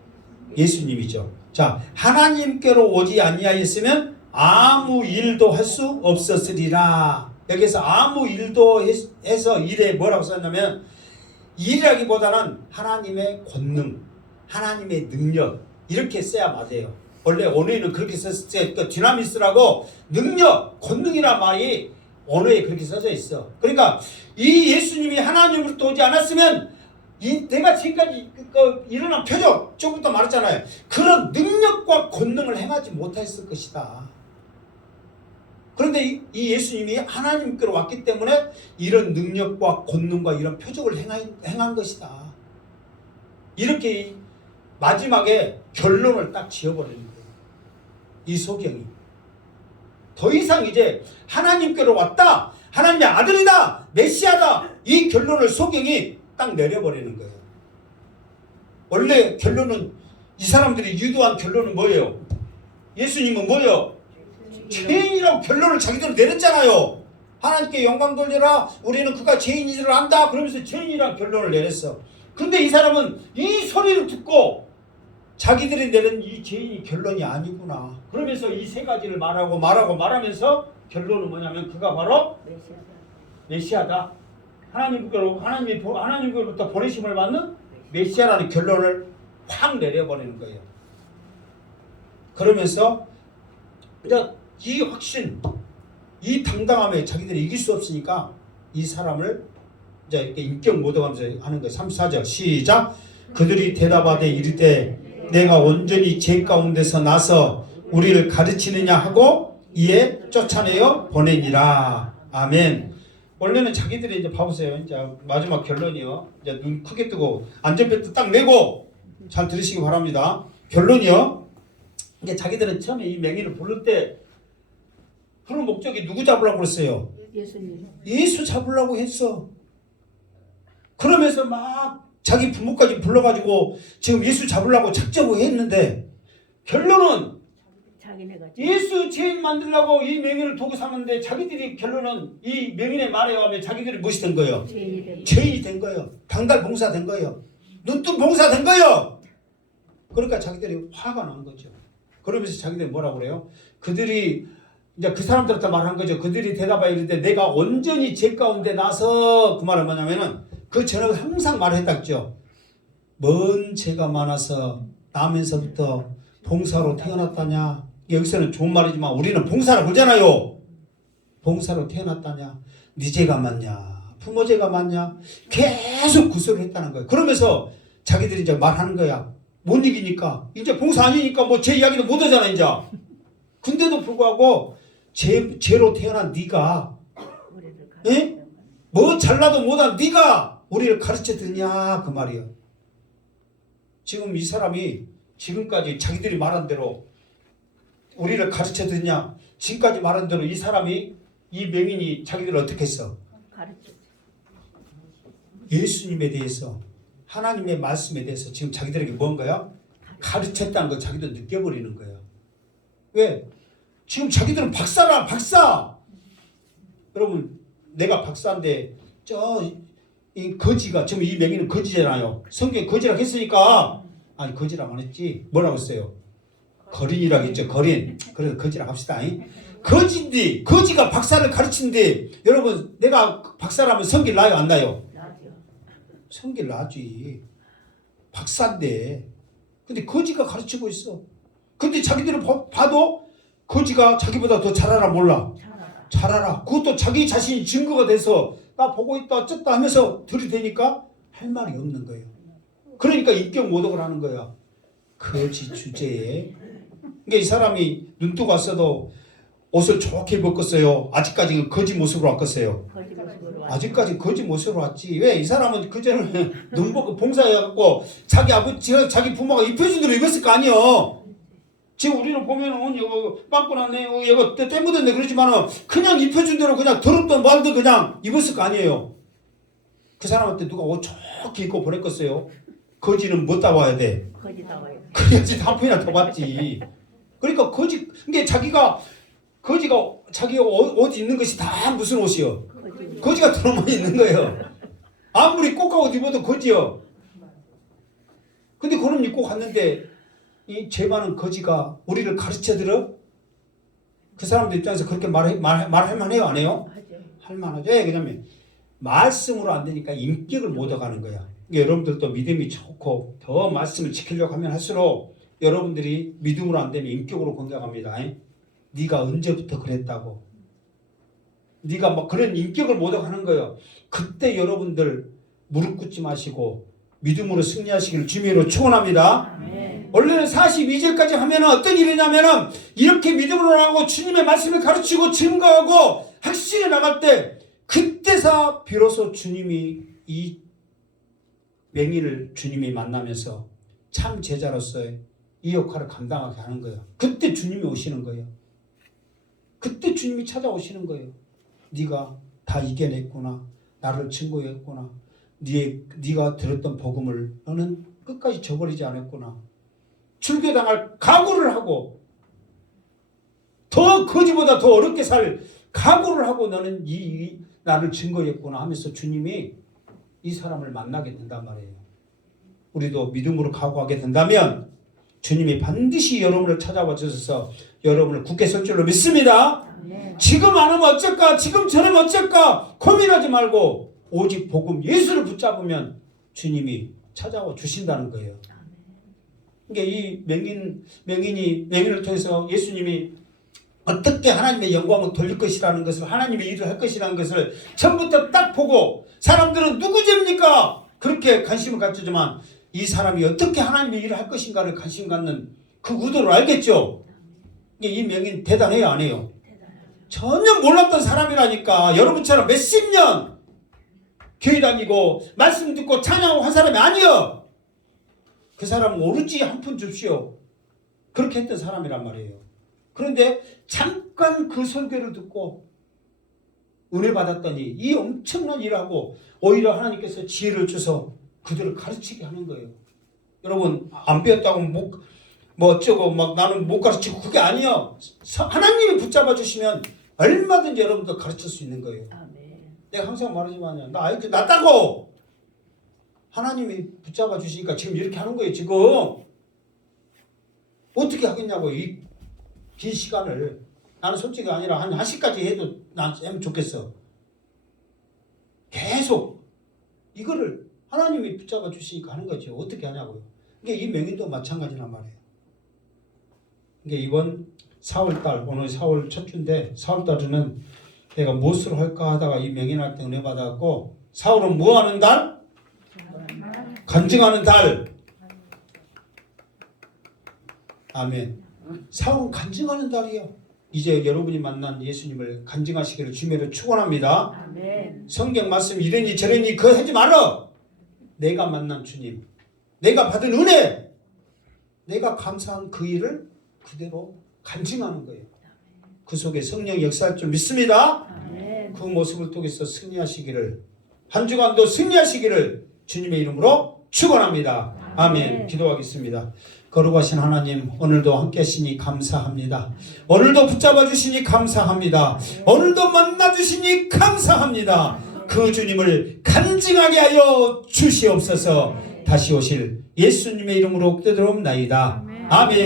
예수님이죠. 자, 하나님께로 오지 아니하였으면 아무 일도 할 수 없었으리라. 여기서 아무 일도 해서 일에 뭐라고 썼냐면 일이라기보다는 하나님의 권능, 하나님의 능력 이렇게 써야 맞아요. 원래 언어에는 그렇게 썼을 때 그러니까 디나미스라고 능력, 권능이란 말이 언어에 그렇게 써져 있어. 그러니까 이 예수님이 하나님으로부터 오지 않았으면 내가 지금까지 일어난 표적 조금부터 말했잖아요. 그런 능력과 권능을 행하지 못했을 것이다. 그런데 이 예수님이 하나님께로 왔기 때문에 이런 능력과 권능과 이런 표적을 행한 것이다. 이렇게 마지막에 결론을 딱 지어버리는 거예요. 이 소경이. 더 이상 이제 하나님께로 왔다. 하나님의 아들이다. 메시아다. 이 결론을 소경이 딱 내려버리는 거예요. 원래 결론은 이 사람들이 유도한 결론은 뭐예요? 예수님은 뭐예요? 죄인이라고 결론을 자기들은 내렸잖아요. 하나님께 영광 돌려라. 우리는 그가 죄인이를 안다. 그러면서 죄인이라는 결론을 내렸어. 근데 이 사람은 이 소리를 듣고 자기들이 내린 이 죄인이 결론이 아니구나. 그러면서 이 세 가지를 말하면서 결론은 뭐냐면 그가 바로 메시아다. 하나님께로부터 보내심을 받는 메시아라는 결론을 확 내려버리는 거예요. 그러면서 이제 이 확신, 이 당당함에 자기들이 이길 수 없으니까 이 사람을 이제 이렇게 인격 모독하면서 하는 거예요. 34절 시작. 그들이 대답하되 이르되 내가 온전히 죄 가운데서 나서 우리를 가르치느냐 하고 이에 쫓아내어 보내니라. 아멘. 원래는 자기들이 이제 봐보세요. 이제 마지막 결론이요. 이제 눈 크게 뜨고 안전벨트 딱 매고 잘 들으시기 바랍니다. 결론이요. 이게 자기들은 처음에 이 맹인을 부를 때 부른 목적이 누구 잡으려고 그랬어요? 예수님. 예수 잡으려고 했어. 그러면서 막 자기 부모까지 불러가지고 지금 예수 잡으려고 작정을 했는데 결론은 자기네가 예수 죄인 만들려고 이 맹인을 도구 삼았는데 자기들이 결론은 이 맹인의 말에 의하면 자기들이 무엇이 된 거예요? 죄인이 되고 죄인이 된 거예요. 당달 봉사 된 거예요. 눈뜬 봉사 된 거예요. 그러니까 자기들이 화가 난 거죠. 그러면서 자기들이 뭐라고 그래요? 그들이 이제 그 사람들한테 말한 거죠. 그들이 대답하여 이르되 내가 온전히 죄 가운데 나서 그 말은 뭐냐면은 그 전에 항상 말했다죠. 먼 죄가 많아서 나면서부터 봉사로 태어났다냐. 여기서는 좋은 말이지만 우리는 봉사를 보잖아요. 봉사로 태어났다냐. 네 죄가 많냐. 부모 죄가 많냐. 계속 구설을 했다는 거예요. 그러면서 자기들이 이제 말하는 거야. 못 이기니까. 이제 봉사 아니니까 뭐 제 이야기도 못 하잖아 이제. 근데도 불구하고 죄로 태어난 네가 우리를 예? 뭐 잘나도 못한 네가 우리를 가르쳐 드냐 그 말이에요. 지금 이 사람이 지금까지 자기들이 말한 대로 우리를 가르쳐 드냐 지금까지 말한 대로 이 사람이 이 맹인이 자기들을 어떻게 했어? 가르쳐. 예수님에 대해서 하나님의 말씀에 대해서 지금 자기들에게 뭔가요? 가르쳤다는 거 자기도 느껴버리는 거예요. 왜? 지금 자기들은 박사라 박사. 여러분 내가 박사인데 이 거지가 지금 이 맹인은 거지잖아요. 성경에 거지라고 했으니까 아니 거지라고 안 했지. 뭐라고 했어요? 거린이라고 했죠. 거린. 그래서 거지라고 합시다. 거지인데 거지가 박사를 가르치는데 여러분 내가 박사라면 성질 나요 안 나요? 나죠. 성질 나지. 박사인데 근데 거지가 가르치고 있어. 근데 자기들은 봐도 거지가 자기보다 더 잘 알아 몰라? 잘 알아. 그것도 자기 자신이 증거가 돼서 나 보고 있다 어쨌다 하면서 들이대니까 할 말이 없는 거예요. 그러니까 인격 모독을 하는 거야. 거지 주제에. 그러니까 이 사람이 눈 뜨고 왔어도 옷을 좋게 입었겠어요. 아직까지 거지 모습으로 왔겠어요. 거지 모습으로 아직까지 거지 모습으로 왔지. 왜? 이 사람은 그전에 눈 보고 봉사해갖고 자기 아버지, 자기 부모가 입혀준 대로 입었을 거 아니에요. 지금 우리는 보면은 이거 빵꾸 났네, 이거 때 묻었네 그러지만은 그냥 입혀준 대로 그냥 더럽던 말도 그냥 입었을 거 아니에요. 그 사람한테 누가 옷 좋게 입고 보냈겠어요. 거지는 못 따와야 돼. 거지 나와요. 그래야지 한 푼이나 더 받지. 그러니까 근데 거지가 자기 옷 입는 것이 다 무슨 옷이요? 거지가 드러만 있는 거예요. 아무리 꽃가옷 입어도 거지요. 근데 그런 입고 갔는데 이 죄 많은 거지가 우리를 가르쳐들어? 그 사람들 입장에서 그렇게 말할 만해요 안 해요? 할 만하죠. 왜냐면 말씀으로 안 되니까 인격을 못 얻어가는 거야. 그러니까 여러분들도 믿음이 좋고 더 말씀을 지키려고 하면 할수록 여러분들이 믿음으로 안 되면 인격으로 공격합니다. 네가 언제부터 그랬다고. 네가 막 그런 인격을 못 얻어가는 거예요. 그때 여러분들 무릎 꿇지 마시고 믿음으로 승리하시기를 주님으로 축원합니다. 원래는 42절까지 하면 어떤 일이냐면은 이렇게 믿음으로 나가고 주님의 말씀을 가르치고 증거하고 확신해 나갈 때 그때서 비로소 주님이 이 맹인을 주님이 만나면서 참 제자로서의 이 역할을 감당하게 하는 거예요. 그때 주님이 오시는 거예요. 그때 주님이 찾아오시는 거예요. 네가 다 이겨냈구나. 나를 증거했구나. 네가 들었던 복음을 너는 끝까지 저버리지 않았구나. 출교당할 각오를 하고 더 거지보다 더 어렵게 살 각오를 하고 너는 나를 증거했구나 하면서 주님이 이 사람을 만나게 된단 말이에요. 우리도 믿음으로 각오하게 된다면 주님이 반드시 여러분을 찾아와 주셔서 여러분을 굳게 설 줄로 믿습니다. 지금 안 하면 어쩔까? 지금 저러면 어쩔까? 고민하지 말고 오직 복음 예수를 붙잡으면 주님이 찾아와 주신다는 거예요. 그러니까 이 맹인을 통해서 예수님이 어떻게 하나님의 영광을 돌릴 것이라는 것을 하나님의 일을 할 것이라는 것을 처음부터 딱 보고 사람들은 누구 죄입니까? 그렇게 관심을 갖지만 이 사람이 어떻게 하나님의 일을 할 것인가를 관심 갖는 그 의도를 알겠죠. 이 맹인 대단해요 안 해요? 전혀 몰랐던 사람이라니까. 여러분처럼 몇십 년 교회 다니고 말씀 듣고 찬양하고 한 사람이 아니여. 그 사람은 오로지 한 푼 줍시오. 그렇게 했던 사람이란 말이에요. 그런데 잠깐 그 설교를 듣고 은혜 받았더니 이 엄청난 일을 하고 오히려 하나님께서 지혜를 줘서 그들을 가르치게 하는 거예요. 여러분, 안 배웠다고 뭐 어쩌고 막 나는 못 가르치고 그게 아니에요. 하나님이 붙잡아 주시면 얼마든지 여러분도 가르칠 수 있는 거예요. 내가 항상 말하지만 나 아이들 낫다고 하나님이 붙잡아 주시니까 지금 이렇게 하는 거예요. 지금 어떻게 하겠냐고. 이 긴 시간을 나는 솔직히 아니라 한 1시까지 해도 난 하면 좋겠어. 계속 이거를 하나님이 붙잡아 주시니까 하는 거죠. 어떻게 하냐고요. 이게 이 명인도 마찬가지란 말이에요. 이게 이번 4월달, 오늘 4월 첫 주인데 4월달에는 내가 무엇을 할까 하다가 이 명인할 때 은혜 받았고, 4월은 뭐 하는 달? 간증하는 달. 아멘. 4월은 간증하는 달이요. 이제 여러분이 만난 예수님을 간증하시기를 주님으로 축원합니다. 아멘. 성경 말씀 이러니 저러니 그거 하지 말어. 내가 만난 주님, 내가 받은 은혜, 내가 감사한 그 일을 그대로 간증하는 거예요. 그 속에 성령 역사할 줄 믿습니다. 아멘. 그 모습을 통해서 승리하시기를, 한 주간도 승리하시기를 주님의 이름으로 축원합니다. 아멘. 기도하겠습니다. 거룩하신 하나님, 오늘도 함께 하시니 감사합니다. 오늘도 붙잡아 주시니 감사합니다. 오늘도 만나 주시니 감사합니다. 그 주님을 간증하게 하여 주시옵소서. 다시 오실 예수님의 이름으로 기도드리옵나이다. 아멘.